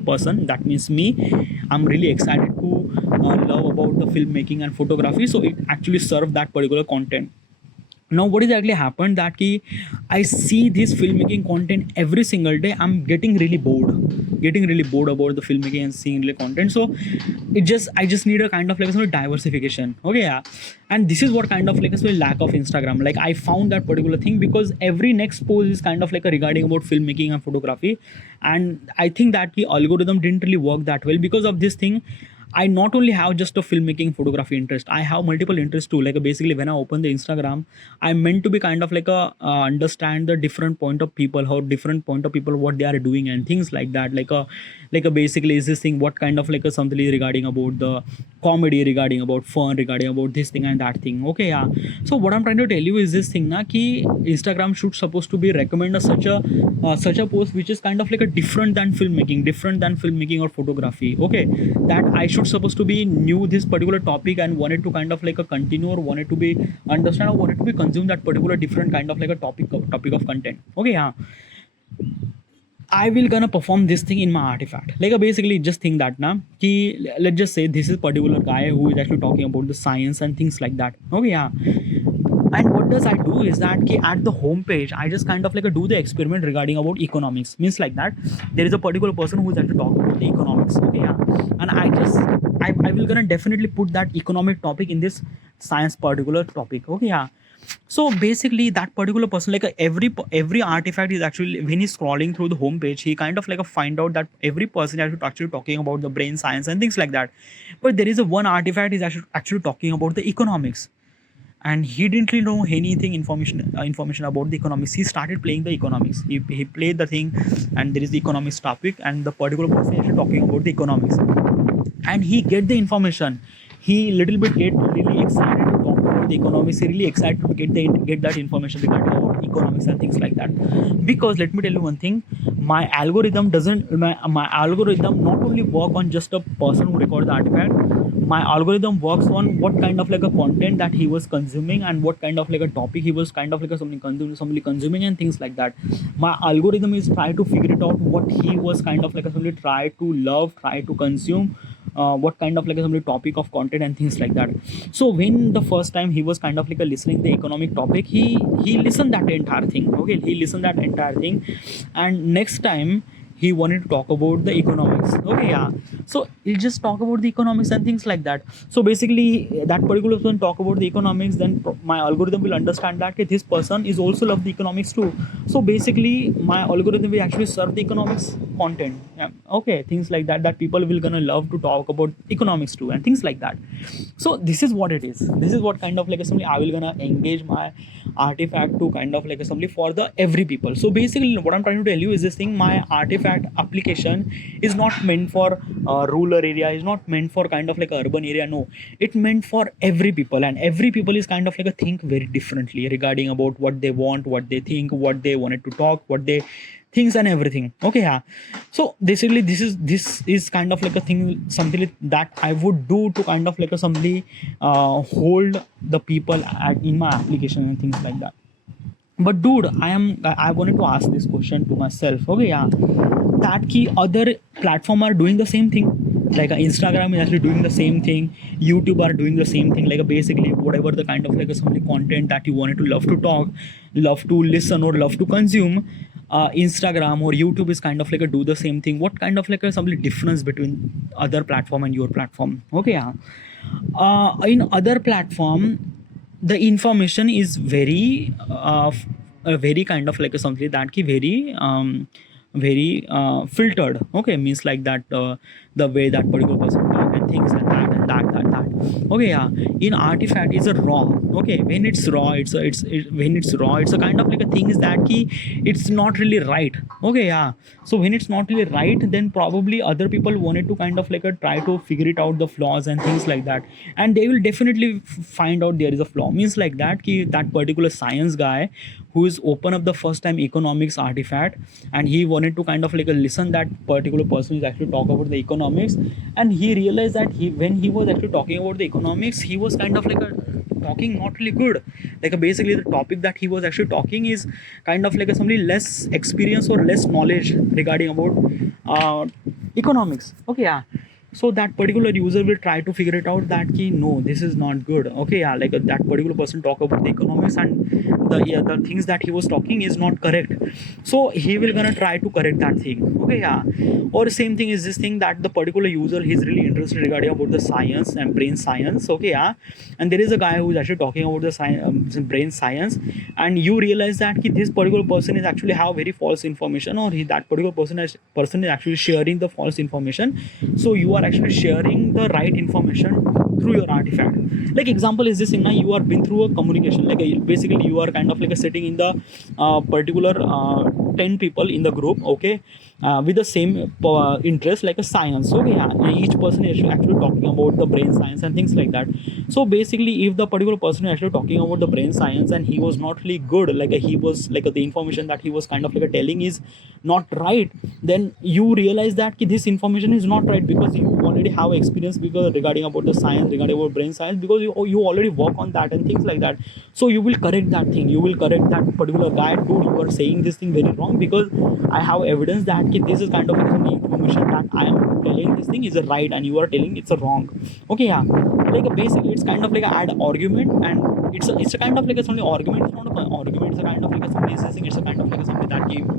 person, that means me, I'm really excited to love about the filmmaking and photography, so it actually serve that particular content. Now what is actually happened that ki I see this filmmaking content every single day, I'm getting really bored about the filmmaking and seeing the content. So I just need a kind of like some diversification. Okay, yeah. And this is what kind of like a lack of Instagram, like I found that particular thing, because every next post is kind of like a regarding about filmmaking and photography, and I think that the algorithm didn't really work that well. Because of this thing, I not only have just a filmmaking photography interest, I have multiple interests too. Like basically when I open the Instagram, I'm meant to be kind of like a understand the different point of people, how different point of people what they are doing and things like that. Like a basically is this thing what kind of like a something regarding about the comedy, regarding about fun, regarding about this thing and that thing. Okay, yeah. So what I'm trying to tell you is this thing na ki Instagram should supposed to be recommend such a post which is kind of like a different than filmmaking or photography. Okay, that I should supposed to be knew this particular topic and wanted to kind of like a continue, or wanted to be understand, or wanted to be consume that particular different kind of like a topic of content. Okay, yeah. I will gonna perform this thing in my artifact. Like basically just think that na ki let's just say this is particular guy who is actually talking about the science and things like that. Okay, yeah. And what does I do is that ki at the homepage I just kind of like do the experiment regarding about economics. Means like that there is a particular person who is actually talking about the economics. Okay, yeah. And I will gonna definitely put that economic topic in this science particular topic. Okay, yeah. So basically that particular person, like every artifact is actually, when he's scrolling through the homepage, he kind of like find out that every person is actually talking about the brain science and things like that. But there is a one artifact is actually talking about the economics, and he didn't really know anything information about the economics. He started playing the economics. He played the thing, and there is the economics topic, and the particular person is actually talking about the economics, and he get the information. He little bit get really excited to talk about the economics. He really excited to get that information regarding about economics and things like that. Because let me tell you one thing, my algorithm not only work on just a person who record the artifact. My algorithm works on what kind of like a content that he was consuming, and what kind of like a topic he was kind of like somebody consuming and things like that. My algorithm is try to figure it out what he was kind of like somebody try to love, try to consume, what kind of like some topic of content and things like that. So when the first time he was kind of like listening the economic topic, he listened that entire thing. Okay, he listened that entire thing, and next time he wanted to talk about the economics. Okay, yeah. So he'll just talk about the economics and things like that. So basically that particular person talk about the economics, then my algorithm will understand that, okay, this person is also love the economics too. So basically my algorithm will actually serve the economics content. Yeah. Okay, things like that, that people will gonna love to talk about economics too and things like that. So this is what it is. This is what kind of like assembly I will gonna engage my artifact to kind of like assembly for the every people. So basically what I'm trying to tell you is this thing: my artifact application is not meant for rural area, is not meant for kind of like urban area. No, it meant for every people, and every people is kind of like a think very differently regarding about what they want, what they think, what they wanted to talk, what they things and everything. Okay, yeah. So basically this is kind of like a thing, something like that I would do to kind of like a somebody hold the people in my application and things like that. But dude, I wanted to ask this question to myself. Okay, yeah, that key other platform are doing the same thing. Like Instagram is actually doing the same thing, YouTube are doing the same thing. Like basically whatever the kind of like some content that you wanted to love to talk, love to listen, or love to consume, Instagram or YouTube is kind of like a do the same thing. What kind of like a some difference between other platform and your platform? Okay, yeah. In other platform, the information is very very kind of like a something that ki very filtered. Okay, means like that the way that particular person talk and things and that and that. Okay, yeah. In artifact is a raw. Okay, when it's raw, when it's raw, it's a kind of like a thing is that key, it's not really right. Okay, yeah. So when it's not really right, then probably other people wanted to kind of like a try to figure it out the flaws and things like that, and they will definitely find out there is a flaw. Means like that key, that particular science guy who is open up the first time economics artifact, and he wanted to kind of like listen that particular person is actually talk about the economics, and he realized that when he was actually talking about the economics, he was kind of like talking not really good. Like basically the topic that he was actually talking is kind of like somebody less experience or less knowledge regarding about economics. Okay, yeah. So that particular user will try to figure it out that key, no, this is not good. Okay, yeah, like that particular person talk about the economics, and the things that he was talking is not correct. So he will gonna try to correct that thing. Okay, yeah. Or same thing is this thing that the particular user, he's really interested regarding about the science and brain science. Okay, yeah. And there is a guy who is actually talking about the brain science, and you realize that this particular person is actually have very false information, or that particular person is actually sharing the false information. So you are actually sharing the right information through your artifact. Like example is this thing: now you are been through a communication, like basically you are kind of like sitting in the particular 10 people in the group. Okay, with the same interest like a science. Okay, yeah. And each person is actually talking about the brain science and things like that. So basically if the particular person is actually talking about the brain science and he was not really good, like he was like the information that he was kind of like telling is not right, then you realize that this information is not right, because you already have experience because regarding about the science, regarding about brain science, because you already work on that and things like that. So you will correct that thing, you will correct that particular guy: dude, you are saying this thing very wrong, because I have evidence that this is kind of information that I am telling this thing is a right and you are telling it's a wrong. Okay, yeah. Like basically it's kind of like a add argument, and it's a kind of like a something argument. It's not an argument, it's a kind of like a something, it's a kind of like a something that give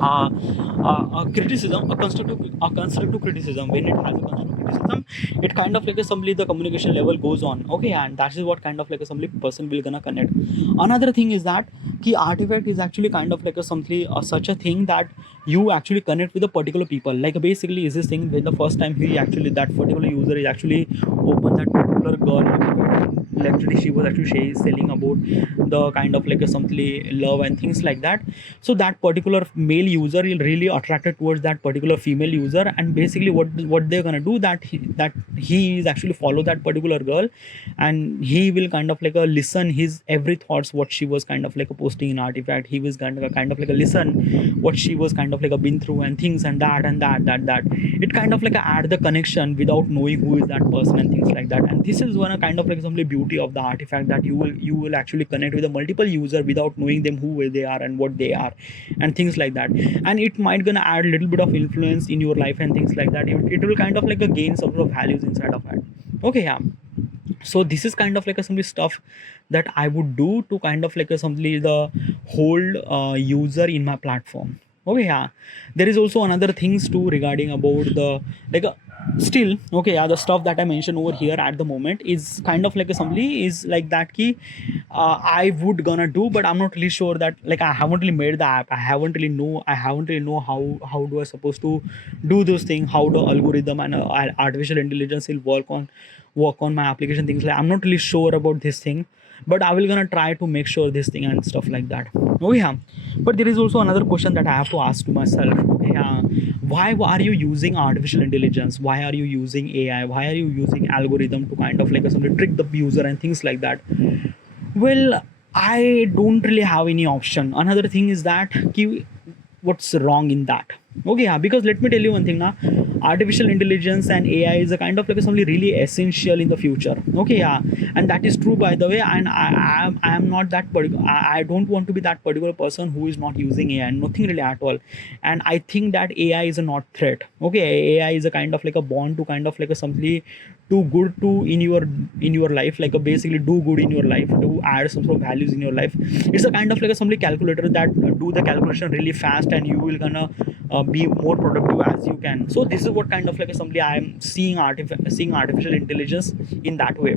a criticism, a constructive criticism. When it has a constructive criticism, it kind of like a simply the communication level goes on. Okay, and that is what kind of like a simply person will gonna connect. Another thing is that key artifact is actually kind of like a simply such a thing that you actually connect with the particular people. Like basically is this thing when the first time he actually, that particular user is actually open that particular girl, actually she was actually selling about the kind of like a something love and things like that. So that particular male user will really attracted towards that particular female user, and basically what they're gonna do, that he is actually follow that particular girl, and he will kind of like a listen his every thoughts what she was kind of like a posting in artifact. He was kind of like a listen what she was kind of like a been through and things and that it kind of like a add the connection without knowing who is that person and things like that. And this is one a kind of like something beautiful beauty of the artifact, that you will actually connect with a multiple user without knowing them, who they are and what they are, and things like that. And it might gonna add a little bit of influence in your life and things like that. It will kind of like a gain some sort of values inside of it. Okay, yeah. So this is kind of like a some stuff that I would do to kind of like a simply the whole user in my platform. Okay, yeah. There is also another things too regarding about the like still, okay, yeah, the stuff that I mentioned over here at the moment is kind of like a simply is like that key I would gonna do, but I'm not really sure that, like, I haven't really made the app. I haven't really know how do I supposed to do this thing, how the algorithm and artificial intelligence will work on my application, things like. I'm not really sure about this thing, but I will gonna try to make sure this thing and stuff like that. Oh yeah. But there is also another question that I have to ask to myself. Okay, why are you using artificial intelligence? Why are you using AI? Why are you using algorithm to kind of like something trick the user and things like that? Well, I don't really have any option. Another thing is that what's wrong in that? Okay, yeah, because let me tell you one thing now. Artificial intelligence and AI is a kind of like something really essential in the future. Okay, yeah, and that is true, by the way. And I am not that particular. I don't want to be that particular person who is not using AI. Nothing really at all. And I think that AI is a not threat. Okay, AI is a kind of like a bond to kind of like a something too good to in your life, like a basically do good in your life, to add some sort of values in your life. It's a kind of like a somebody calculator that do the calculation really fast, and you will gonna be more productive as you can. So this is what kind of like a somebody I am seeing artificial intelligence in that way.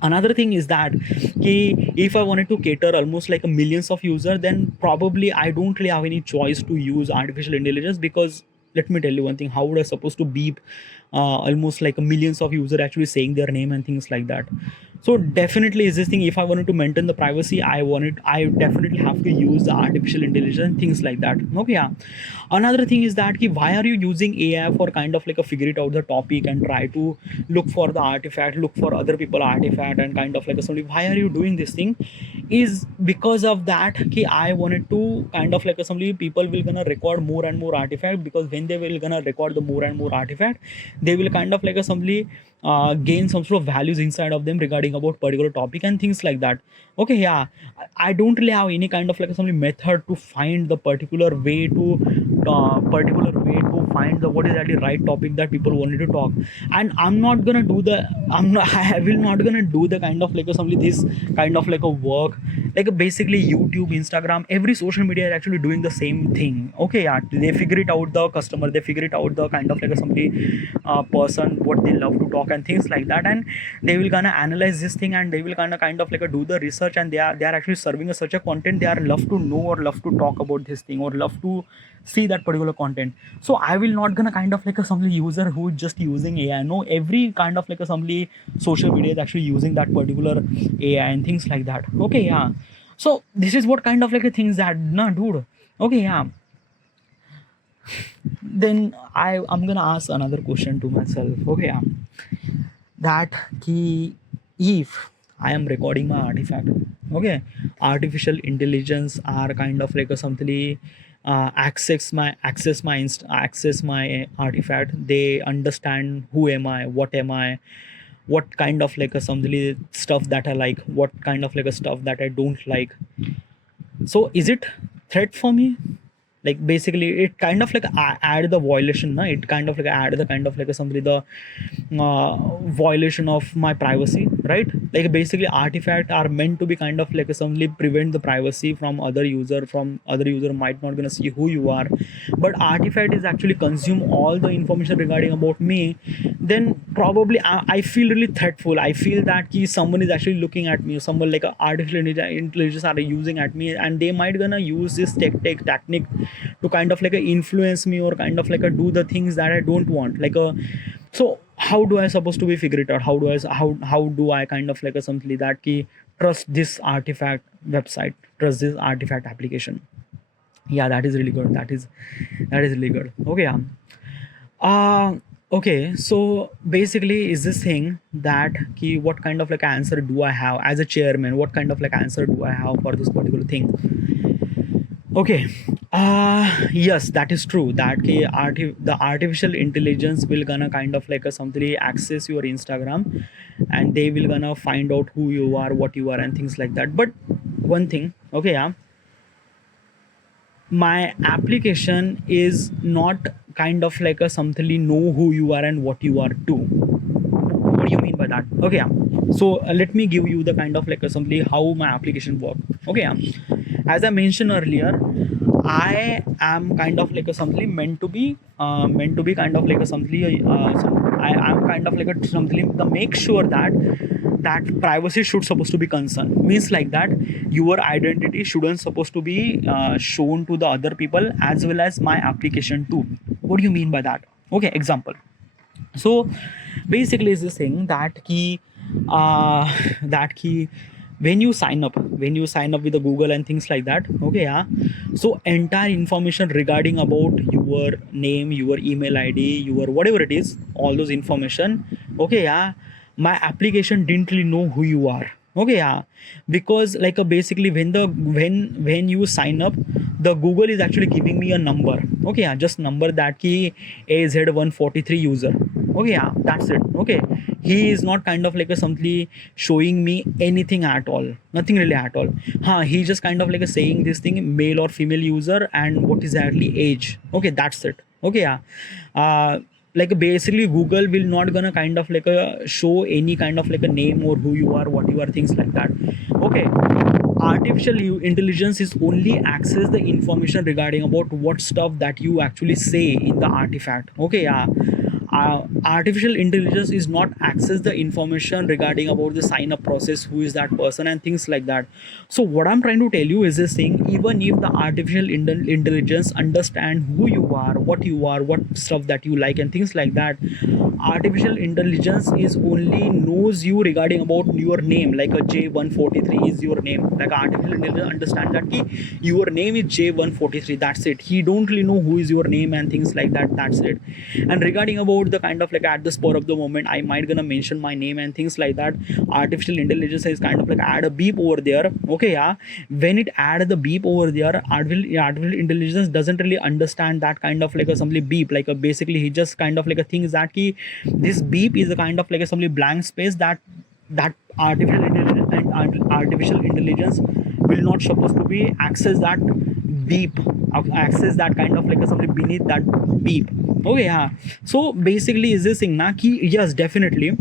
Another thing is that if I wanted to cater almost like a millions of users, then probably I don't really have any choice to use artificial intelligence, because let me tell you one thing, how would I supposed to beep almost like a millions of users actually saying their name and things like that? So definitely is this thing, if I wanted to maintain the privacy, I definitely have to use the artificial intelligence and things like that. Okay, yeah. Another thing is that why are you using AI for kind of like a figure it out the topic and try to look for the artifact, look for other people artifact, and kind of like a somebody, why are you doing this thing? Is because of that I wanted to kind of like a somebody, people will gonna record more and more artifact, because when they will gonna record the more and more artifact, they will kind of like a somebody gain some sort of values inside of them regarding about particular topic and things like that. Okay, yeah. I don't really have any kind of like some method to find the particular way to find the what is actually right topic that people wanted to talk. And I will not gonna do the kind of like something this kind of like a work, like basically YouTube, Instagram, every social media is actually doing the same thing. Okay, yeah, they figure it out the customer, they figure it out the kind of like somebody person what they love to talk and things like that, and they will gonna analyze this thing, and they will kind of like do the research, and they are actually serving such a content they are love to know or love to talk about this thing or love to see that particular content. So I will not gonna kind of like a some user who is just using AI. No, every kind of like a some social media is actually using that particular AI and things like that. Okay, yeah. So this is what kind of like a things that nah dude. Okay, yeah. Then I'm gonna ask another question to myself. Okay, yeah. That key, if I am recording my artifact, okay, artificial intelligence are kind of like a something access my artifact. They understand who am I, what am I, what kind of like a something stuff that I like, what kind of like a stuff that I don't like. So is it threat for me? Like basically it kind of like add the violation, no? It kind of like add the kind of like somebody the violation of my privacy, right? Like basically artifact are meant to be kind of like somebody prevent the privacy from other user might not gonna see who you are, but artifact is actually consume all the information regarding about me. Then probably I feel really threatful. I feel that someone is actually looking at me, someone like a artificial intelligence are using at me, and they might gonna use this technique to kind of like influence me or kind of like do the things that I don't want, like a. So how do I supposed to be figure it out? How do I kind of like something that trust this artifact website, trust this artifact application? Yeah, that is really good. That is really good. Okay, yeah. Okay, so basically is this thing that what kind of like answer do I have as a chairman, what kind of like answer do I have for this particular thing? Okay, Yes, that is true. That the artificial intelligence will gonna kind of like a something access your Instagram, and they will gonna find out who you are, what you are, and things like that. But one thing, okay, yeah, my application is not kind of like a something know who you are and what you are too. What do you mean by that? Okay, yeah. So let me give you the kind of like a something how my application work. Okay, yeah. As I mentioned earlier, I am kind of like a something meant to be kind of like a something. I am kind of like a something to make sure that privacy should supposed to be concerned. Means like that your identity shouldn't supposed to be shown to the other people as well as my application too. What do you mean by that? Okay, example. So basically is this thing that key that key when you sign up with the Google and things like that, okay, yeah, so entire information regarding about your name, your email ID, your whatever it is, all those information, okay, yeah, my application didn't really know who you are. Okay, yeah, because like basically when you sign up, the Google is actually giving me a number. Okay, yeah, just number that key AZ143 user. Okay, yeah, that's it. Okay, he is not kind of like a simply showing me anything at all, nothing really at all. He just kind of like a saying this thing, male or female user, and what is exactly age. Okay, that's it. Okay, yeah, like basically Google will not gonna kind of like a show any kind of like a name or who you are, what you are, things like that. Okay, artificial intelligence is only access the information regarding about what stuff that you actually say in the artifact. Okay, yeah, artificial intelligence is not access the information regarding about the sign up process, who is that person and things like that. So what I'm trying to tell you is this thing, even if the artificial intelligence understand who you are, what you are, what stuff that you like and things like that, artificial intelligence is only knows you regarding about your name, like a J143 is your name. Like artificial intelligence understand that your name is J143, that's it. He don't really know who is your name and things like that, that's it. And regarding about the kind of like at the spur of the moment I might gonna mention my name and things like that, artificial intelligence is kind of like add a beep over there. Okay, yeah, when it add the beep over there, artificial intelligence doesn't really understand that kind of like a simply beep, like a basically he just kind of like a thing is that this beep is a kind of like a simply blank space that artificial intelligence will not supposed to be access that beep, access that kind of like a something beneath that beep. Okay, yeah. So basically is this thing na ki yes, definitely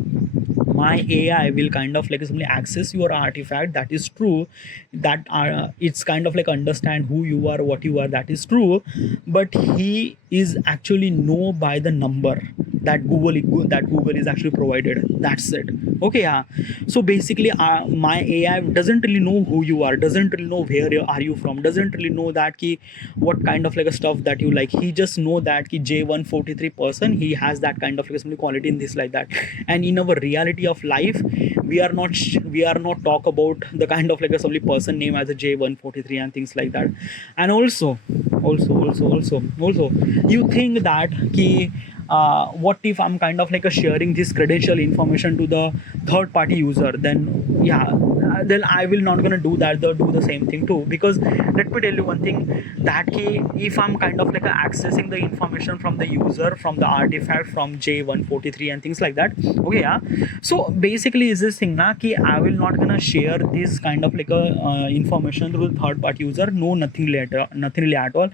my AI will kind of like simply access your artifact, that is true, that it's kind of like understand who you are, what you are, that is true. But he is actually know by the number that Google is actually provided, that's it. Okay, yeah. So basically my AI doesn't really know who you are, doesn't really know where are you from, doesn't really know that ki what kind of like a stuff that you like. He just know that ki J143 person, he has that kind of like some quality in this like that. And in our reality of life, we are not talk about the kind of like a some person name as a J143 and things like that. And also you think that ki what if I'm kind of like a sharing this credential information to the third party user, then yeah, then I will not gonna do that, do the same thing too. Because let me tell you one thing, that if I'm kind of like accessing the information from the user, from the artifact, from J143 and things like that, okay, yeah. So basically is this thing na ki I will not gonna share this kind of like a information through the third party user, no, nothing really at all,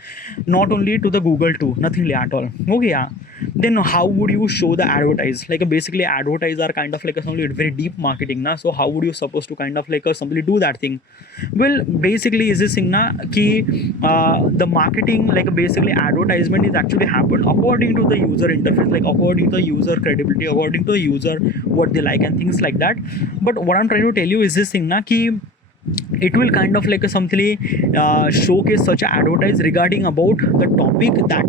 not only to the Google too, nothing really at all. Okay, yeah. Then how would you show the advertise, like basically advertise are kind of like a something very deep marketing na. So how would you supposed to kind of like somebody do that thing? Well, basically is this thing na ki the marketing, like basically advertisement is actually happened according to the user interface, like according to the user credibility, according to the user what they like and things like that. But what I'm trying to tell you is this thing na ki it will kind of like a something showcase such a advertise regarding about the topic that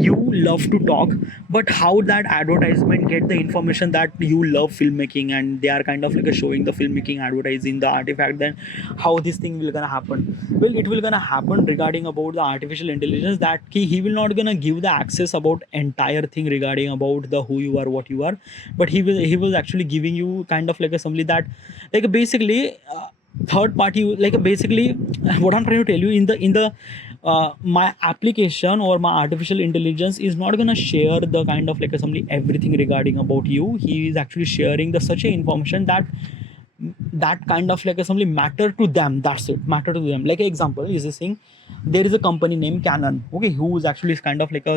you love to talk. But how that advertisement get the information that you love filmmaking, and they are kind of like a showing the filmmaking advertising the artifact, then how this thing will gonna happen? Well, it will gonna happen regarding about the artificial intelligence, that he will not gonna give the access about entire thing regarding about the who you are, what you are, but he was actually giving you kind of like a something that like basically third party, like basically what I'm trying to tell you, in the my application or my artificial intelligence is not gonna share the kind of like assembly everything regarding about you. He is actually sharing the such a information that kind of like assembly matter to them. That's it, matter to them. Like an example is this thing, there is a company named Canon, okay, who is actually kind of like a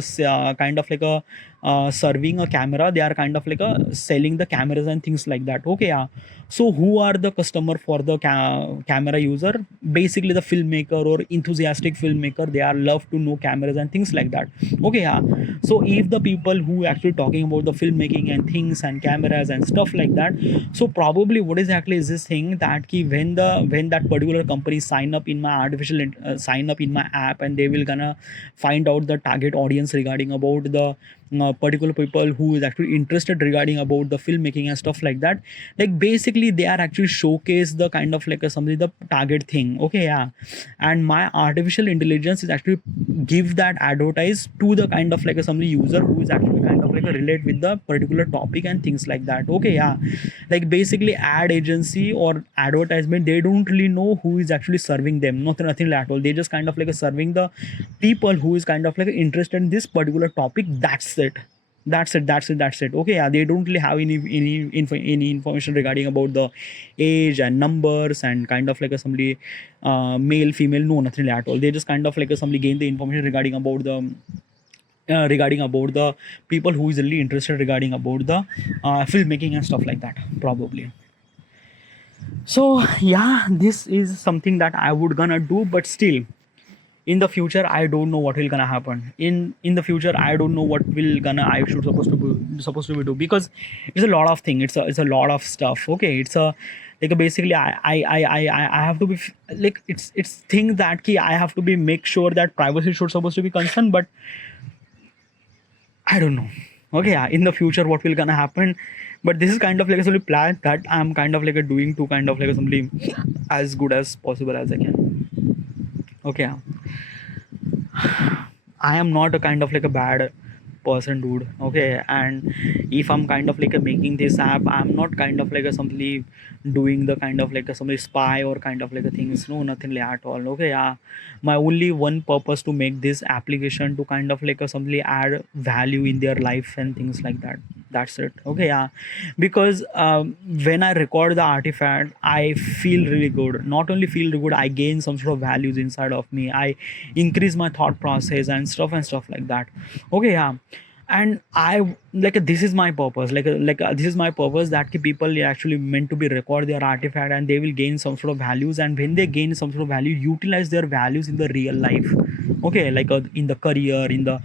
kind of like a serving a camera. They are kind of like a selling the cameras and things like that, okay, yeah. So who are the customer for the camera user? Basically the filmmaker or enthusiastic filmmaker. They are love to know cameras and things like that, okay, yeah. So if the people who actually talking about the filmmaking and things and cameras and stuff like that, so probably what exactly is this thing that ki when that particular company sign up in my sign up in my app, and they will gonna find out the target audience regarding about the particular people who is actually interested regarding about the filmmaking and stuff like that. Like basically they are actually showcase the kind of like a something the target thing, okay, yeah. And my artificial intelligence is actually give that advertise to the kind of like a somebody user who is actually kind of like a relate with the particular topic and things like that, okay, yeah. Like basically ad agency or advertisement, they don't really know who is actually serving them, nothing at all. They just kind of like a serving the people who is kind of like interested in this particular topic. That's it. Okay, yeah, they don't really have any information regarding about the age and numbers and kind of like a somebody male female, no, nothing at all. They just kind of like a somebody gain the information regarding about the people who is really interested regarding about the filmmaking and stuff like that, probably. So yeah, this is something that I would gonna do, but still in the future I don't know what will gonna happen. In the future I don't know what will gonna I should supposed to be do, because it's a lot of thing. It's a lot of stuff, okay. It's a like a basically I have to be like it's thing that key I have to be make sure that privacy should supposed to be concerned, but I don't know. Okay, yeah, in the future what will gonna happen, but this is kind of like a plan that I'm kind of like a doing to kind of like a something as good as possible as I can. Okay, yeah. I am not a kind of like a bad person, dude. Okay, and if I'm kind of like a making this app, I'm not kind of like a simply doing the kind of like a somebody spy or kind of like a things. No, nothing like at all. Okay, yeah. My only one purpose to make this application to kind of like a simply add value in their life and things like that. That's it. Okay, yeah. Because when I record the artifact, I feel really good. Not only feel really good, I gain some sort of values inside of me. I increase my thought process and stuff like that. Okay, yeah. And I like this is my purpose. This is my purpose that ki people actually meant to be record their artifact, and they will gain some sort of values. And when they gain some sort of value, utilize their values in the real life. Okay, like in the career, in the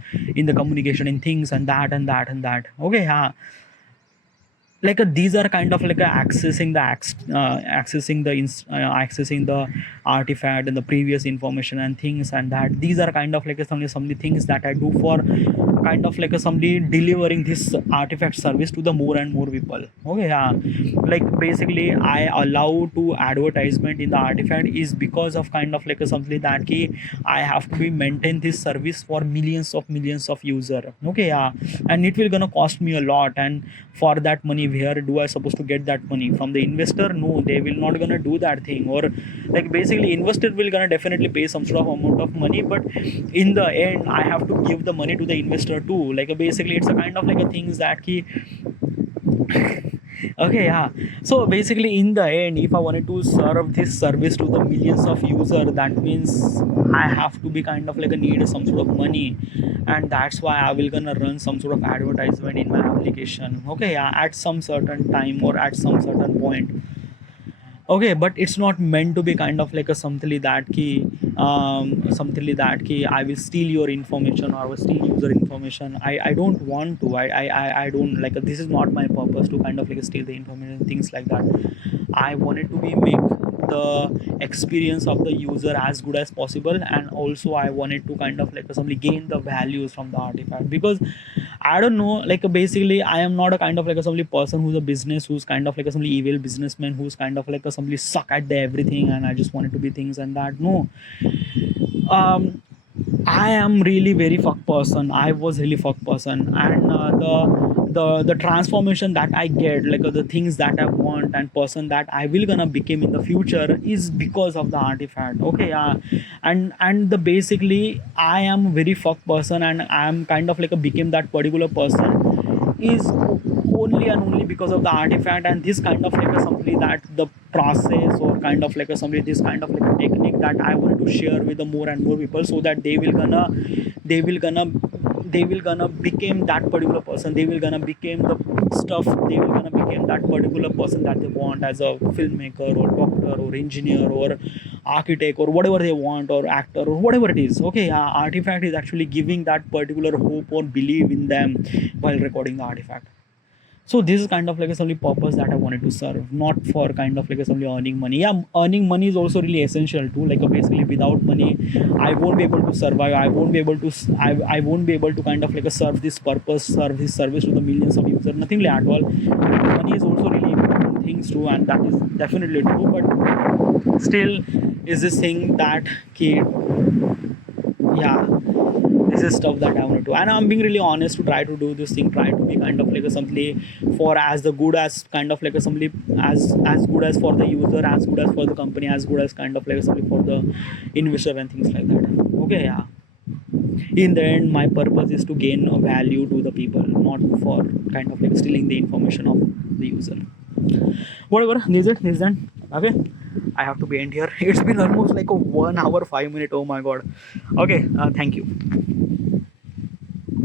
communication, in things and that and that and that. Okay, yeah. Like these are kind of like accessing the accessing the artifact and the previous information and things and that. These are kind of like some of the things that I do for kind of like somebody delivering this artifact service to the more and more people. Okay, yeah. Like basically I allow to advertisement in the artifact is because of kind of like something that key I have to be maintain this service for millions of user. Okay, yeah. And it will gonna cost me a lot, and for that money, where do I supposed to get that money from? The investor? No, they will not gonna do that thing. Or like basically investor will gonna definitely pay some sort of amount of money, but in the end I have to give the money to the investor too. Like basically it's a kind of like a things that key. Okay, yeah. So basically in the end, if I wanted to serve this service to the millions of user, that means I have to be kind of like a need some sort of money, and that's why I will gonna run some sort of advertisement in my application. Okay, yeah, at some certain time or at some certain point. Okay, but it's not meant to be kind of like a something that key I will steal your information or I will steal user information. I don't want to. I don't like this is not my purpose to kind of like steal the information, things like that. I wanted to be make the experience of the user as good as possible, and also I wanted to kind of like simply gain the values from the artifact. Because I don't know, like basically I am not a kind of like a somebody person who's a business, who's kind of like a somebody evil businessman, who's kind of like a somebody suck at the everything and I just wanted to be things and that. No. um I am really very fuck person. I was really fuck person, and the transformation that I get, like the things that I want and person that I will gonna become in the future is because of the artifact. Okay, and the basically I am very fuck person, and I am kind of like a became that particular person is only and only because of the artifact, and this kind of like a something that the process or kind of like a something this kind of like a technique that I want to share with the more and more people, so that they will gonna they will gonna become that particular person, they will gonna become the stuff, they will gonna become that particular person that they want as a filmmaker or doctor or engineer or architect or whatever they want, or actor or whatever it is. Okay, artifact is actually giving that particular hope or belief in them while recording the artifact. So this is kind of like a only purpose that I wanted to serve, not for kind of like a only earning money. Yeah, earning money is also really essential too. Like basically without money I won't be able to survive, I won't be able to I won't be able to kind of like a serve this purpose, serve this service to the millions of users, nothing like at all. Money is also really important things too, and that is definitely true, but still is this thing that kid, yeah, this is stuff that I want to do, and I'm being really honest to try to do this thing, try to be kind of like a something for as the good as kind of like a something as good as for the user, as good as for the company, as good as kind of like something for the investor and things like that. Okay, yeah. In the end, my purpose is to gain a value to the people, not for kind of like stealing the information of the user. Whatever, this is it, this is done. Okay, I have to be end here. It's been almost like a 1 hour 5 minute. Oh my god. Okay, thank you.